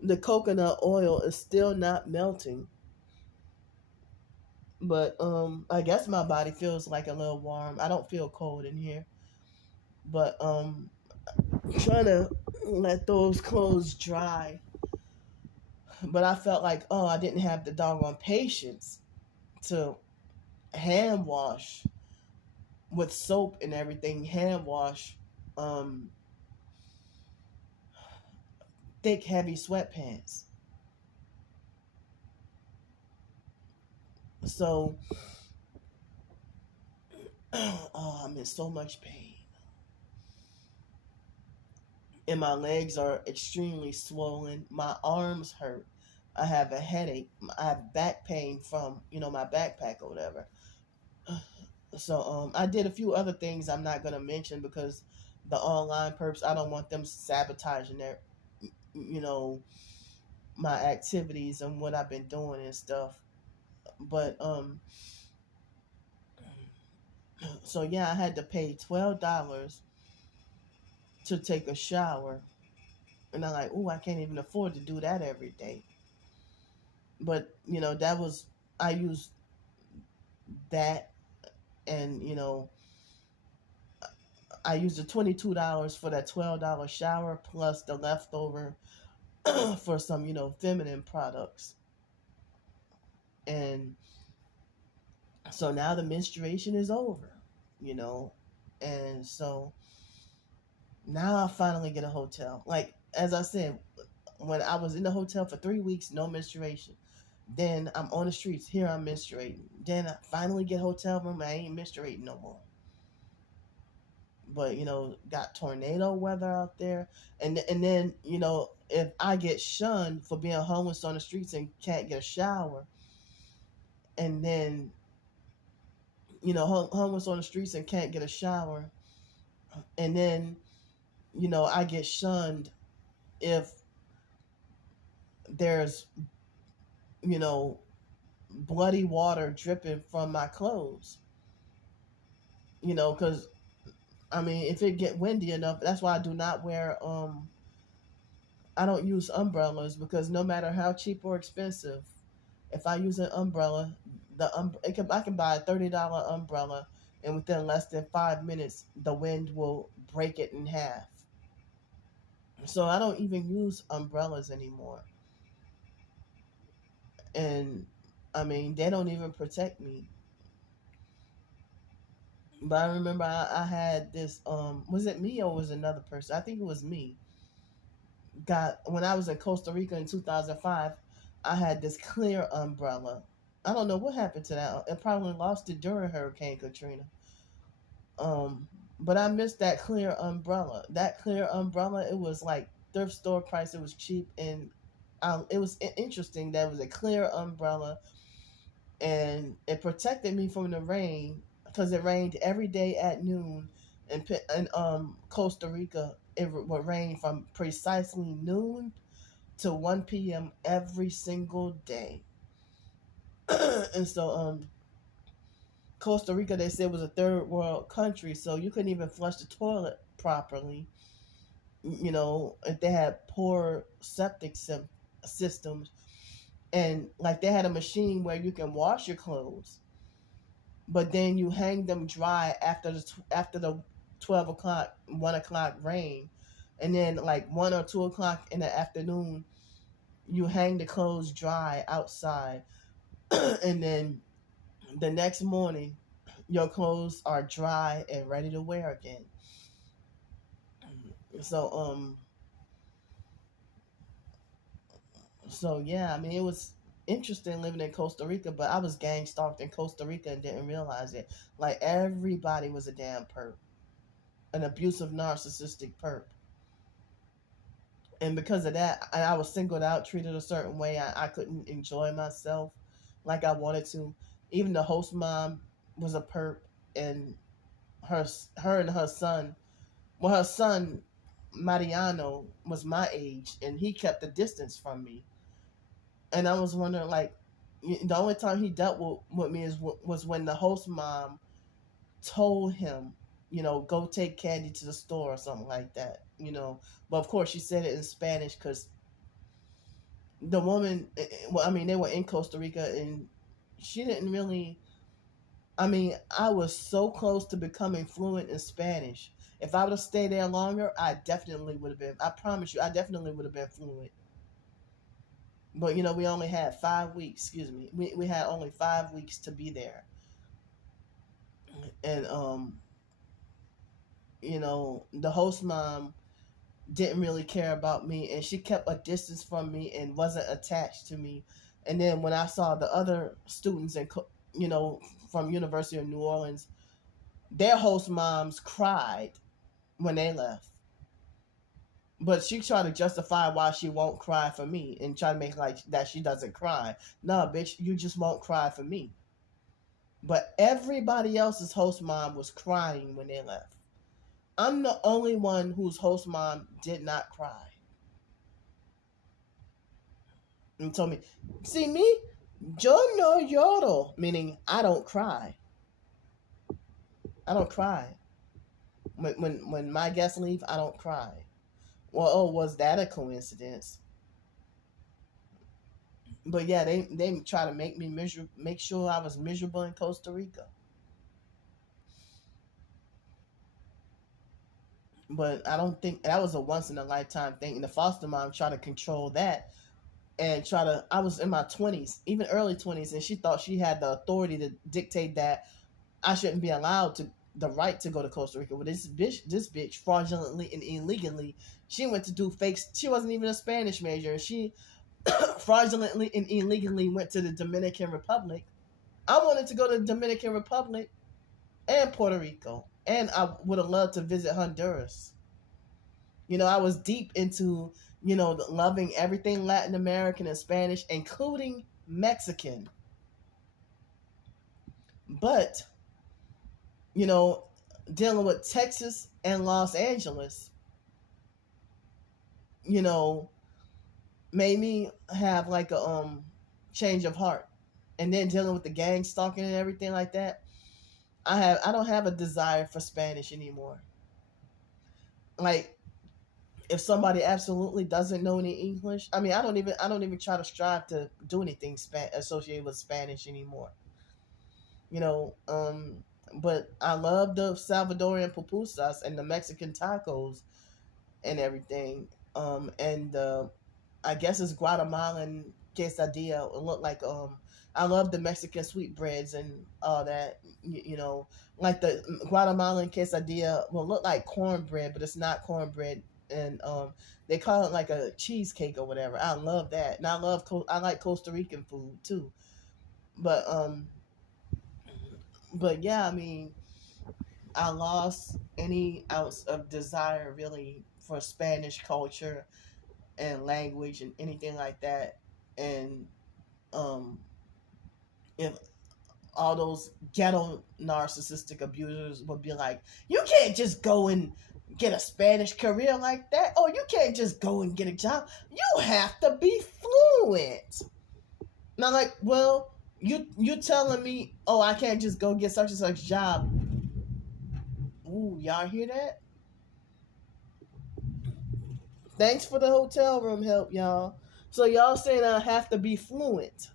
The coconut oil is still not melting, but I guess my body feels like a little warm. I don't feel cold in here, but trying to let those clothes dry. But I felt like, oh, I didn't have the doggone patience to hand wash with soap and everything, hand wash um thick heavy sweatpants. So oh, I'm in so much pain, and my legs are extremely swollen. My arms hurt. I have a headache. I have back pain from my backpack or whatever. So I did a few other things I'm not gonna mention because the online perps, I don't want them sabotaging their you know my activities and what I've been doing and stuff. But so yeah, I had to pay $12 to take a shower, and I'm like, oh, I can't even afford to do that every day. But that was, I used that, and I used the $22 for that $12 shower plus the leftover for some feminine products. And so now the menstruation is over. you know. And so now I finally get a hotel. Like, as I said, when I was in the hotel for 3 weeks, no menstruation. Then I'm on the streets. Here I'm menstruating. Then I finally get a hotel room. I ain't menstruating no more. But got tornado weather out there, and then if I get shunned for being homeless on the streets and can't get a shower, and then homeless on the streets and can't get a shower, and then I get shunned if there's you know bloody water dripping from my clothes, because I mean, if it get windy enough, that's why I do not wear I don't use umbrellas, because no matter how cheap or expensive, if I use an umbrella, I can buy a $30 umbrella, and within less than 5 minutes, the wind will break it in half. So I don't even use umbrellas anymore, and I mean they don't even protect me. But I remember I had this. Was it me or was it another person? I think it was me. Got when I was in Costa Rica in 2005. I had this clear umbrella. I don't know what happened to that. It probably lost it during Hurricane Katrina. Um, but I missed that clear umbrella. That clear umbrella, it was like thrift store price. It was cheap, and it was interesting. That it was a clear umbrella, and it protected me from the rain, because it rained every day at noon. In Costa Rica, it would rain from precisely noon to 1 p.m. every single day. And so Costa Rica, they said, was a third world country, so you couldn't even flush the toilet properly. If they had poor septic systems, and like they had a machine where you can wash your clothes, but then you hang them dry after the 12 o'clock, 1 o'clock rain, and then like 1 or 2 o'clock in the afternoon, you hang the clothes dry outside, and then the next morning, your clothes are dry and ready to wear again. So yeah, I mean, it was interesting living in Costa Rica, but I was gang stalked in Costa Rica and didn't realize it. Like, everybody was a damn perp, an abusive, narcissistic perp. And because of that, I was singled out, treated a certain way. I couldn't enjoy myself like I wanted to. Even the host mom was a perp, and her and her son, well, her son Mariano was my age, and he kept the distance from me. And I was wondering, like, the only time he dealt with me was when the host mom told him, go take Candy to the store or something like that. But of course, she said it in Spanish, because the woman, well, I mean, they were in Costa Rica, and she didn't really. I mean, I was so close to becoming fluent in Spanish. If I would have stayed there longer, I definitely would have been. I promise you, I definitely would have been fluent. But we only had 5 weeks. Excuse me, we had only 5 weeks to be there, and the host mom didn't really care about me, and she kept a distance from me and wasn't attached to me. And then when I saw the other students from University of New Orleans, their host moms cried when they left. But she tried to justify why she won't cry for me, and try to make like that she doesn't cry. No, bitch, you just won't cry for me. But everybody else's host mom was crying when they left. I'm the only one whose host mom did not cry. And told me, see me? Yo no lloro, meaning I don't cry. I don't cry. When my guests leave, I don't cry. Well, oh, was that a coincidence? But yeah, they try to make sure I was miserable in Costa Rica. But I don't think that was a once in a lifetime thing. And the foster mom tried to control that, and I was in my 20s, even early 20s, and she thought she had the authority to dictate that I shouldn't be allowed to the right to go to Costa Rica. But this bitch fraudulently and illegally, she went to do fakes. She wasn't even a Spanish major. She fraudulently and illegally went to the Dominican Republic. I wanted to go to the Dominican Republic and Puerto Rico, and I would have loved to visit Honduras. I was deep into, loving everything Latin American and Spanish, including Mexican. But, you know, dealing with Texas and Los Angeles, you know, made me have like a change of heart. And then dealing with the gang stalking and everything like that, I don't have a desire for Spanish anymore. Like, if somebody absolutely doesn't know any English, I mean, I don't even try to strive to do anything associated with Spanish anymore. You know, but I love the Salvadorian pupusas and the Mexican tacos and everything. And I guess it's Guatemalan quesadilla. It look like I love the Mexican sweetbreads and all that. Like the Guatemalan quesadilla will look like cornbread, but it's not cornbread. And they call it like a cheesecake or whatever. I love that, and I like Costa Rican food too. But yeah, I mean, I lost any ounce of desire really for Spanish culture and language and anything like that. And um, if all those ghetto narcissistic abusers would be like, you can't just go and get a Spanish career like that. Oh, you can't just go and get a job. You have to be fluent. And I'm like, well, you telling me, oh, I can't just go get such and such job. Ooh, y'all hear that? Thanks for the hotel room help, y'all. So y'all saying I have to be fluent.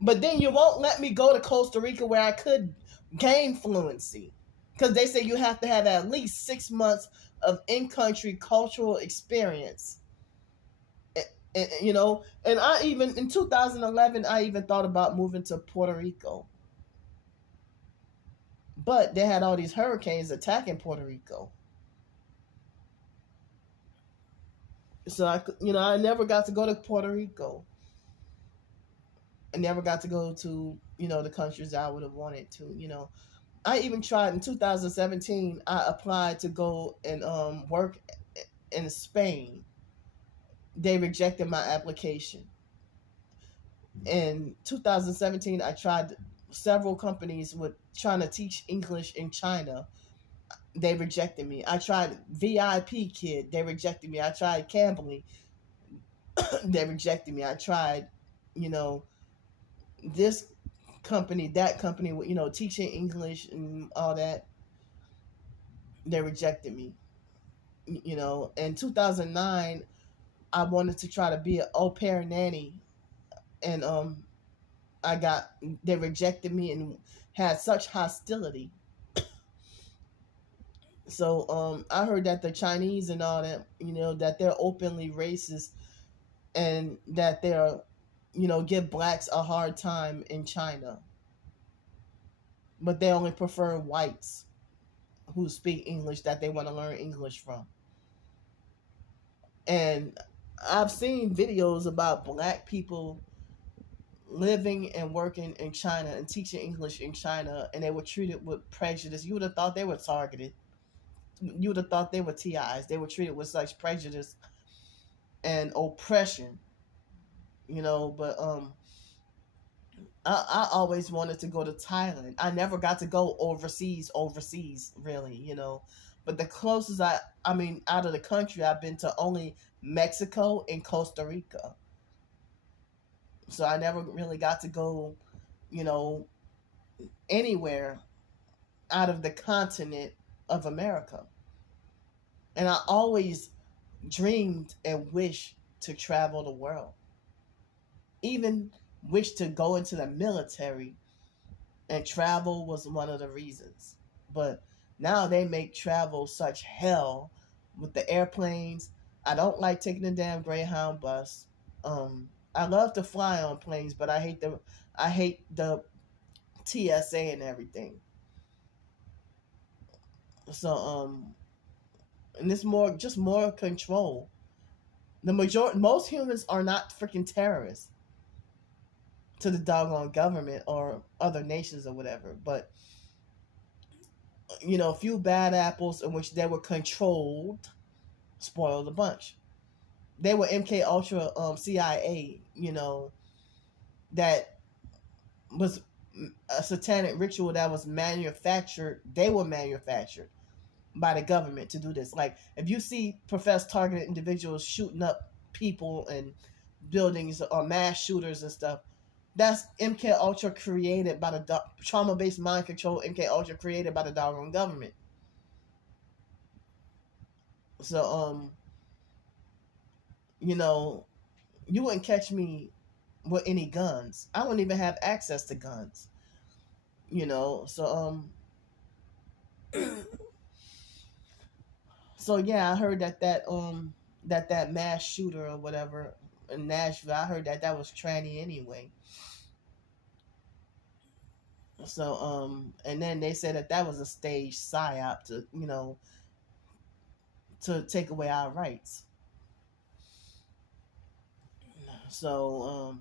But then you won't let me go to Costa Rica where I could gain fluency. Because they say you have to have at least 6 months of in-country cultural experience. And I even, in 2011, I even thought about moving to Puerto Rico. But they had all these hurricanes attacking Puerto Rico. So I never got to go to Puerto Rico. I never got to go to, the countries I would have wanted to. I even tried in 2017. I applied to go and work in Spain. They rejected my application. In 2017, I tried several companies with trying to teach English in China. They rejected me. I tried VIP Kid. They rejected me. I tried Cambly. They rejected me. I tried, this company, that company, teaching English and all that. They rejected me. In 2009, I wanted to try to be an au pair nanny, and they rejected me and had such hostility. So I heard that the Chinese and all that, that they're openly racist, and that they're, give blacks a hard time in China. But they only prefer whites who speak English that they want to learn English from. And I've seen videos about black people living and working in China and teaching English in China, and they were treated with prejudice. You would have thought they were targeted. You would have thought they were TIs. They were treated with such prejudice and oppression. But I always wanted to go to Thailand. I never got to go overseas, really. But the closest out of the country, I've been to only Mexico and Costa Rica. So I never really got to go, anywhere out of the continent of America. And I always dreamed and wished to travel the world. Even wished to go into the military, and travel was one of the reasons. But now they make travel such hell with the airplanes. I don't like taking the damn Greyhound bus. I love to fly on planes, but I hate the TSA and everything. So and it's more control. Most humans are not freaking terrorists to the doggone government or other nations or whatever, but a few bad apples in which they were controlled spoiled the bunch. They were MK Ultra, CIA, that was a satanic ritual that was manufactured. They were manufactured by the government to do this. Like, if you see professed targeted individuals shooting up people and buildings or mass shooters and stuff, that's MK Ultra created by the trauma-based mind control. MK Ultra created by the doggone government. So you wouldn't catch me with any guns. I wouldn't even have access to guns. So so yeah, I heard that mass shooter or whatever in Nashville, I heard that was tranny anyway. So and then they said that was a stage psyop to to take away our rights. So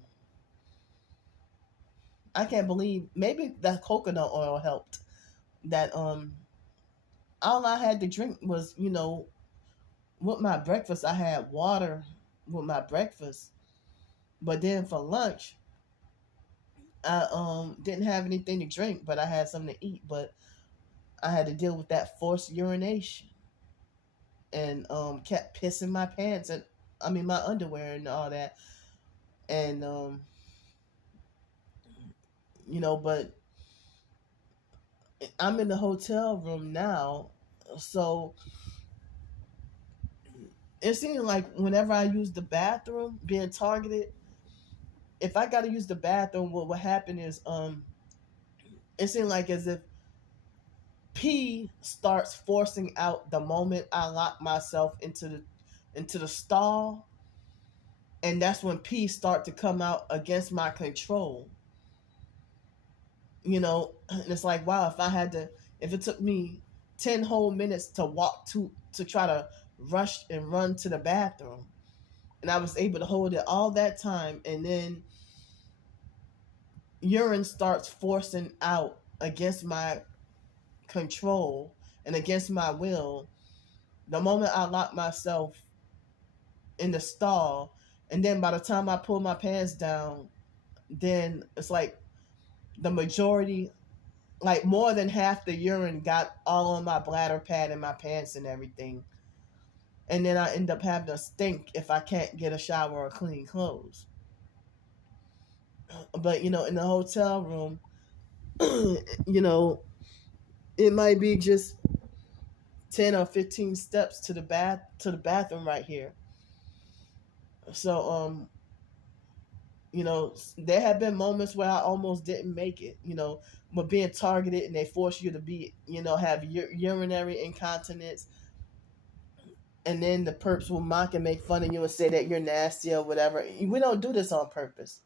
I can't believe, maybe that coconut oil helped. That all I had to drink was, with my breakfast, I had water with my breakfast. But then for lunch, I didn't have anything to drink, but I had something to eat. But I had to deal with that forced urination and kept pissing my pants and my underwear and all that. And but I'm in the hotel room now, so it seems like whenever I use the bathroom, being targeted, if I got to use the bathroom, what happened is it seemed like as if P starts forcing out the moment I lock myself into the stall, and that's when P start to come out against my control. And it's like, wow, if it took me 10 whole minutes to walk to try to rush and run to the bathroom, and I was able to hold it all that time, and then urine starts forcing out against my control and against my will, the moment I lock myself in the stall, and then by the time I pull my pants down, then it's like the majority, like more than half the urine got all on my bladder pad and my pants and everything. And then I end up having to stink if I can't get a shower or clean clothes. But in the hotel room, it might be just 10 or 15 steps to the bathroom right here. So there have been moments where I almost didn't make it, but being targeted, and they force you to be, have urinary incontinence, and then the perps will mock and make fun of you and say that you're nasty or whatever. We don't do this on purpose.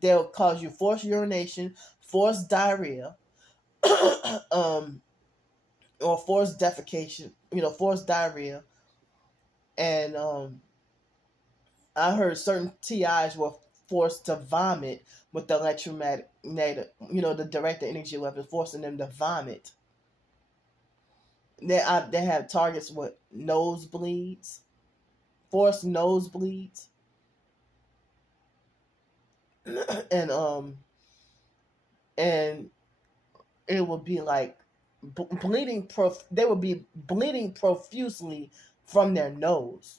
They'll cause you forced urination, forced diarrhea, or forced defecation, forced diarrhea. And I heard certain TIs were forced to vomit with the electromagnetic, the direct energy weapon, forcing them to vomit. They have targets with nosebleeds, forced nosebleeds, and it would be like bleeding. They would be bleeding profusely from their nose.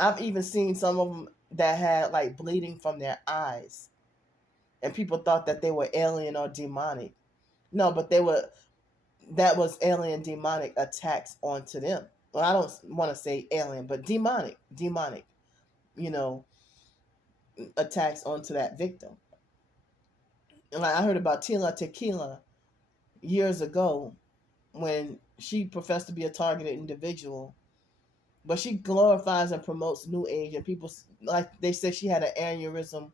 I've even seen some of them that had like bleeding from their eyes, and people thought that they were alien or demonic. No, but that was alien demonic attacks onto them. Well, I don't want to say alien, but demonic, attacks onto that victim. And like I heard about Tila Tequila years ago when she professed to be a targeted individual, but she glorifies and promotes New Age, and people, like they said, she had an aneurysm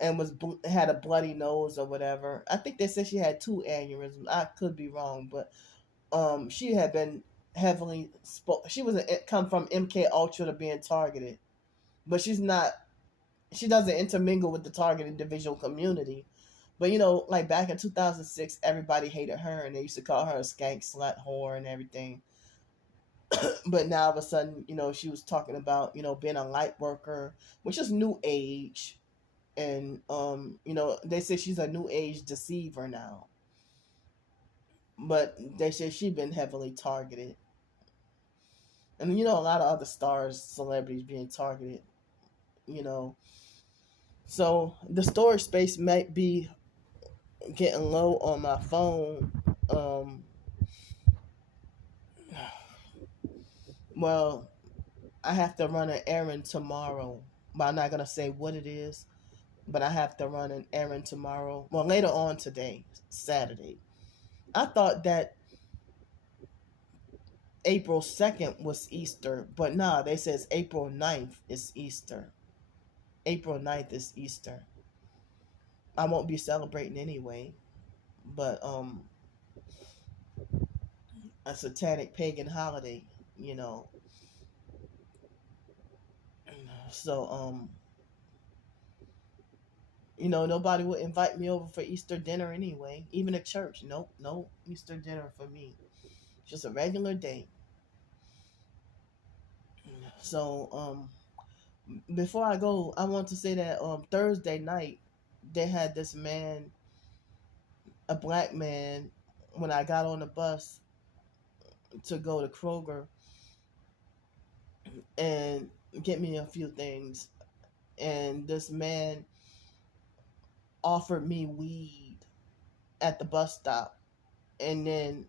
and had a bloody nose or whatever. I think they said she had two aneurysms. I could be wrong, but she had been heavily she was come from MK Ultra to being targeted, but she's not. She doesn't intermingle with the target individual community. But like back in 2006, everybody hated her, and they used to call her a skank, slut, whore, and everything. But now all of a sudden, she was talking about being a light worker, which is new age, and they say she's a new age deceiver now. But they say she's been heavily targeted, and a lot of other stars, celebrities being targeted. You know, so the storage space might be getting low on my phone. Um, well, I have to run an errand tomorrow, but I'm not gonna say what it is. But I have to run an errand tomorrow. Well, later on today, Saturday. I thought that April 2nd was Easter, but nah, they says April 9th is Easter. April 9th is Easter. I won't be celebrating anyway, but a satanic pagan holiday, you know. So nobody would invite me over for Easter dinner anyway, even at church. Nope, no Easter dinner for me. Just a regular day. So before I go, I want to say that Thursday night they had this man, a black man, when I got on the bus to go to Kroger and get me a few things, and this man offered me weed at the bus stop, and then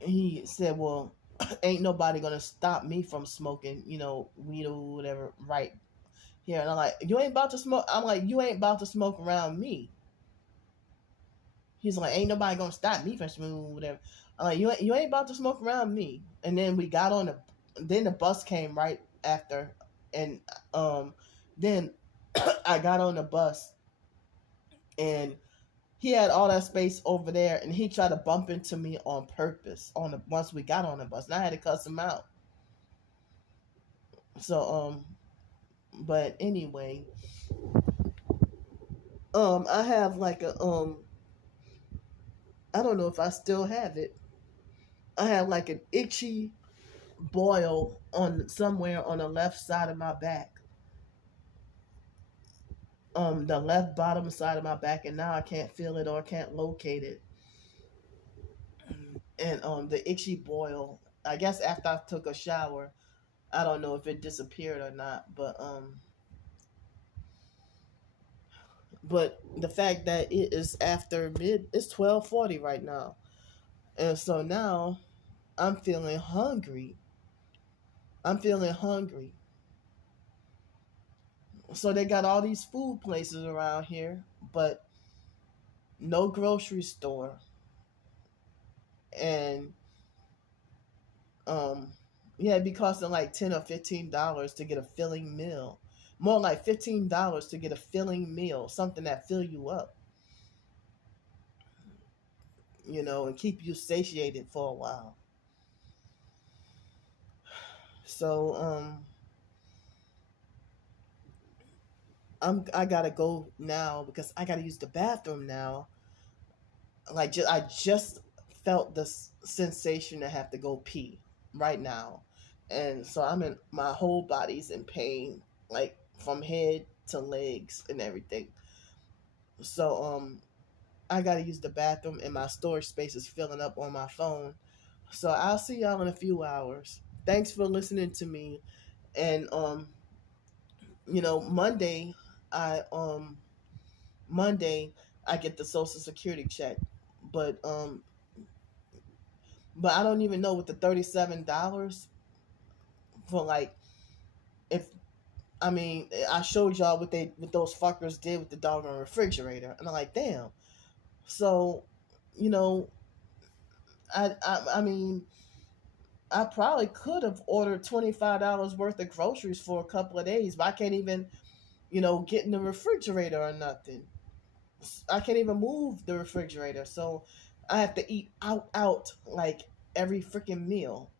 he said, "Well, ain't nobody gonna stop me from smoking, weed or whatever, right here." And I'm like, "You ain't about to smoke." I'm like, "You ain't about to smoke around me." He's like, "Ain't nobody gonna stop me from smoking whatever." I'm like, "You ain't about to smoke around me." And then we got on then the bus came right after, and then I got on the bus, and he had all that space over there, and he tried to bump into me on purpose once we got on the bus, and I had to cuss him out. So but anyway, I have like a I don't know if I still have it. I have like an itchy boil on somewhere on the left side of my back, the left bottom side of my back, and now I can't feel it or can't locate it. And the itchy boil, I guess after I took a shower, I don't know if it disappeared or not, but the fact that it is after it's 12:40 right now, and so now I'm feeling hungry. I'm feeling hungry. So they got all these food places around here, but no grocery store, and um, yeah, it'd be costing like $10 or $15 to get a filling meal. More like $15 to get a filling meal, something that fill you up, and keep you satiated for a while. So I gotta go now because I gotta use the bathroom now. Like I just felt this sensation to have to go pee right now, and so my whole body's in pain, like from head to legs and everything. So I gotta use the bathroom, and my storage space is filling up on my phone. So I'll see y'all in a few hours. Thanks for listening to me, and Monday, I Monday I get the Social Security check, but I don't even know with the $37 for like if I mean I showed y'all what those fuckers did with the doggone refrigerator, and I'm like, damn. So, you know, I mean I probably could have ordered $25 worth of groceries for a couple of days, but I can't even get in the refrigerator or nothing. I can't even move the refrigerator, so I have to eat out like every freaking meal.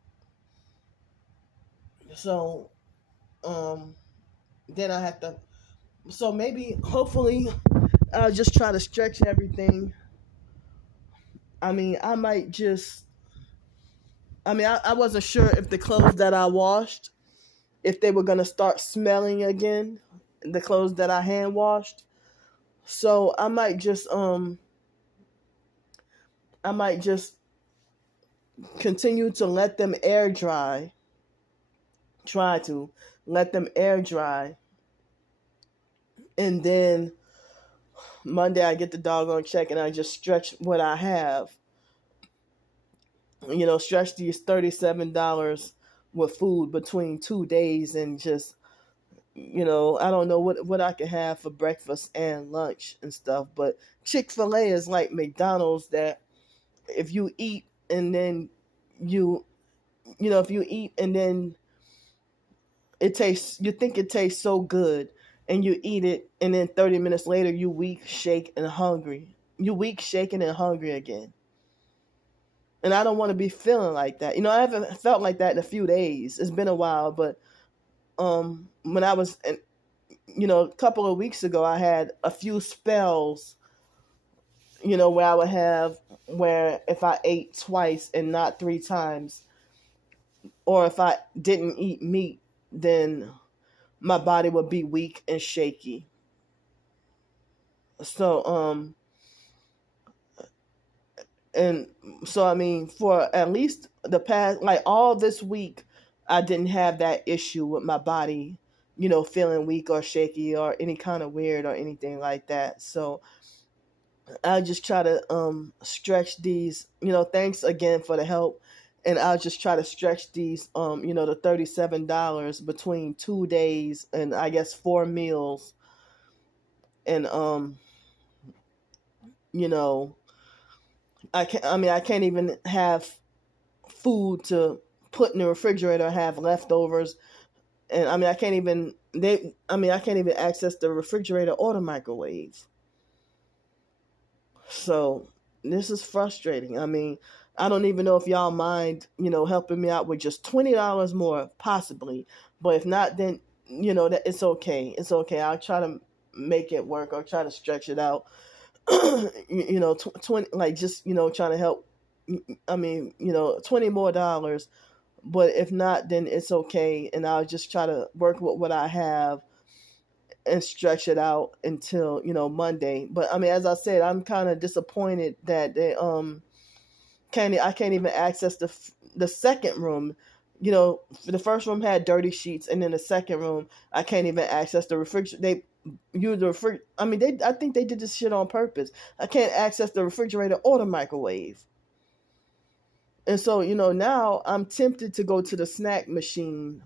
So um, then I have to. So maybe, hopefully, I'll just try to stretch everything. I mean, I might just. I mean, I wasn't sure if the clothes that I washed, if they were gonna start smelling again, the clothes that I hand washed. So I might just continue to let them air dry. Try to let them air dry, and then Monday I get the doggone check and I just stretch what I have. Stretch these $37 with food between 2 days, and just I don't know what I can have for breakfast and lunch and stuff. But Chick-fil-A is like McDonald's, that if you eat and then you if you eat and then you think it tastes so good, and you eat it, and then 30 minutes later you weak, shake, and hungry. You weak, shaking, and hungry again. And I don't want to be feeling like that. I haven't felt like that in a few days. It's been a while, but when I was a couple of weeks ago, I had a few spells, where I would have, where if I ate twice and not three times, or if I didn't eat meat, then my body would be weak and shaky. So and so I mean, for at least the past, like, all this week, I didn't have that issue with my body, feeling weak or shaky or any kind of weird or anything like that. So I just try to stretch these, thanks again for the help. And I'll just try to stretch these, the $37 between 2 days and I guess 4 meals. And you know, I can't even have food to put in the refrigerator, have leftovers. And I can't even access the refrigerator or the microwave. So this is frustrating. I mean, I don't even know if y'all mind, helping me out with just $20 more, possibly. But if not, then that it's okay. It's okay. I'll try to make it work. I'll try to stretch it out. 20, like, just trying to help. I mean, $20 more. But if not, then it's okay, and I'll just try to work with what I have and stretch it out until Monday. But I mean, as I said, I'm kind of disappointed that they I can't even access the second room. The first room had dirty sheets, and then the second room I can't even access the refrigerator. They use the refrigerator. I mean, I think they did this shit on purpose. I can't access the refrigerator or the microwave. And so, now I'm tempted to go to the snack machine,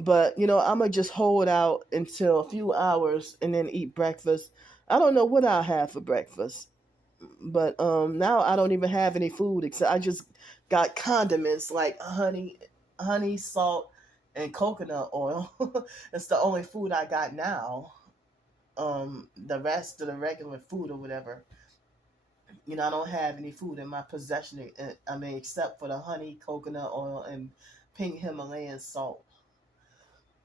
but I'm gonna just hold out until a few hours and then eat breakfast. I don't know what I'll have for breakfast, but now I don't even have any food, except I just got condiments like honey, salt, and coconut oil. It's the only food I got now. The rest of the regular food or whatever, I don't have any food in my possession. I mean, except for the honey, coconut oil, and pink Himalayan salt.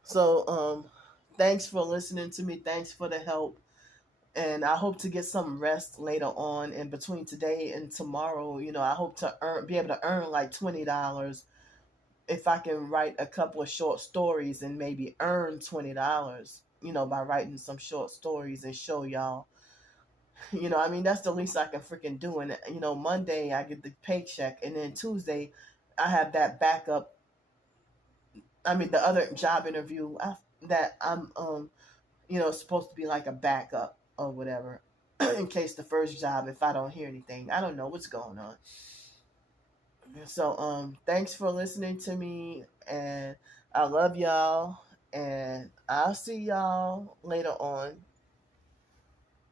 So, thanks for listening to me. Thanks for the help. And I hope to get some rest later on. And between today and tomorrow, I hope to be able to earn like $20 if I can write a couple of short stories and maybe earn $20, by writing some short stories and show y'all. I mean, that's the least I can freaking do. And, Monday I get the paycheck, and then Tuesday I have that backup. I mean, the other job interview that I'm, supposed to be like a backup or whatever, in case the first job, if I don't hear anything. I don't know what's going on. So, thanks for listening to me, and I love y'all, and I'll see y'all later on.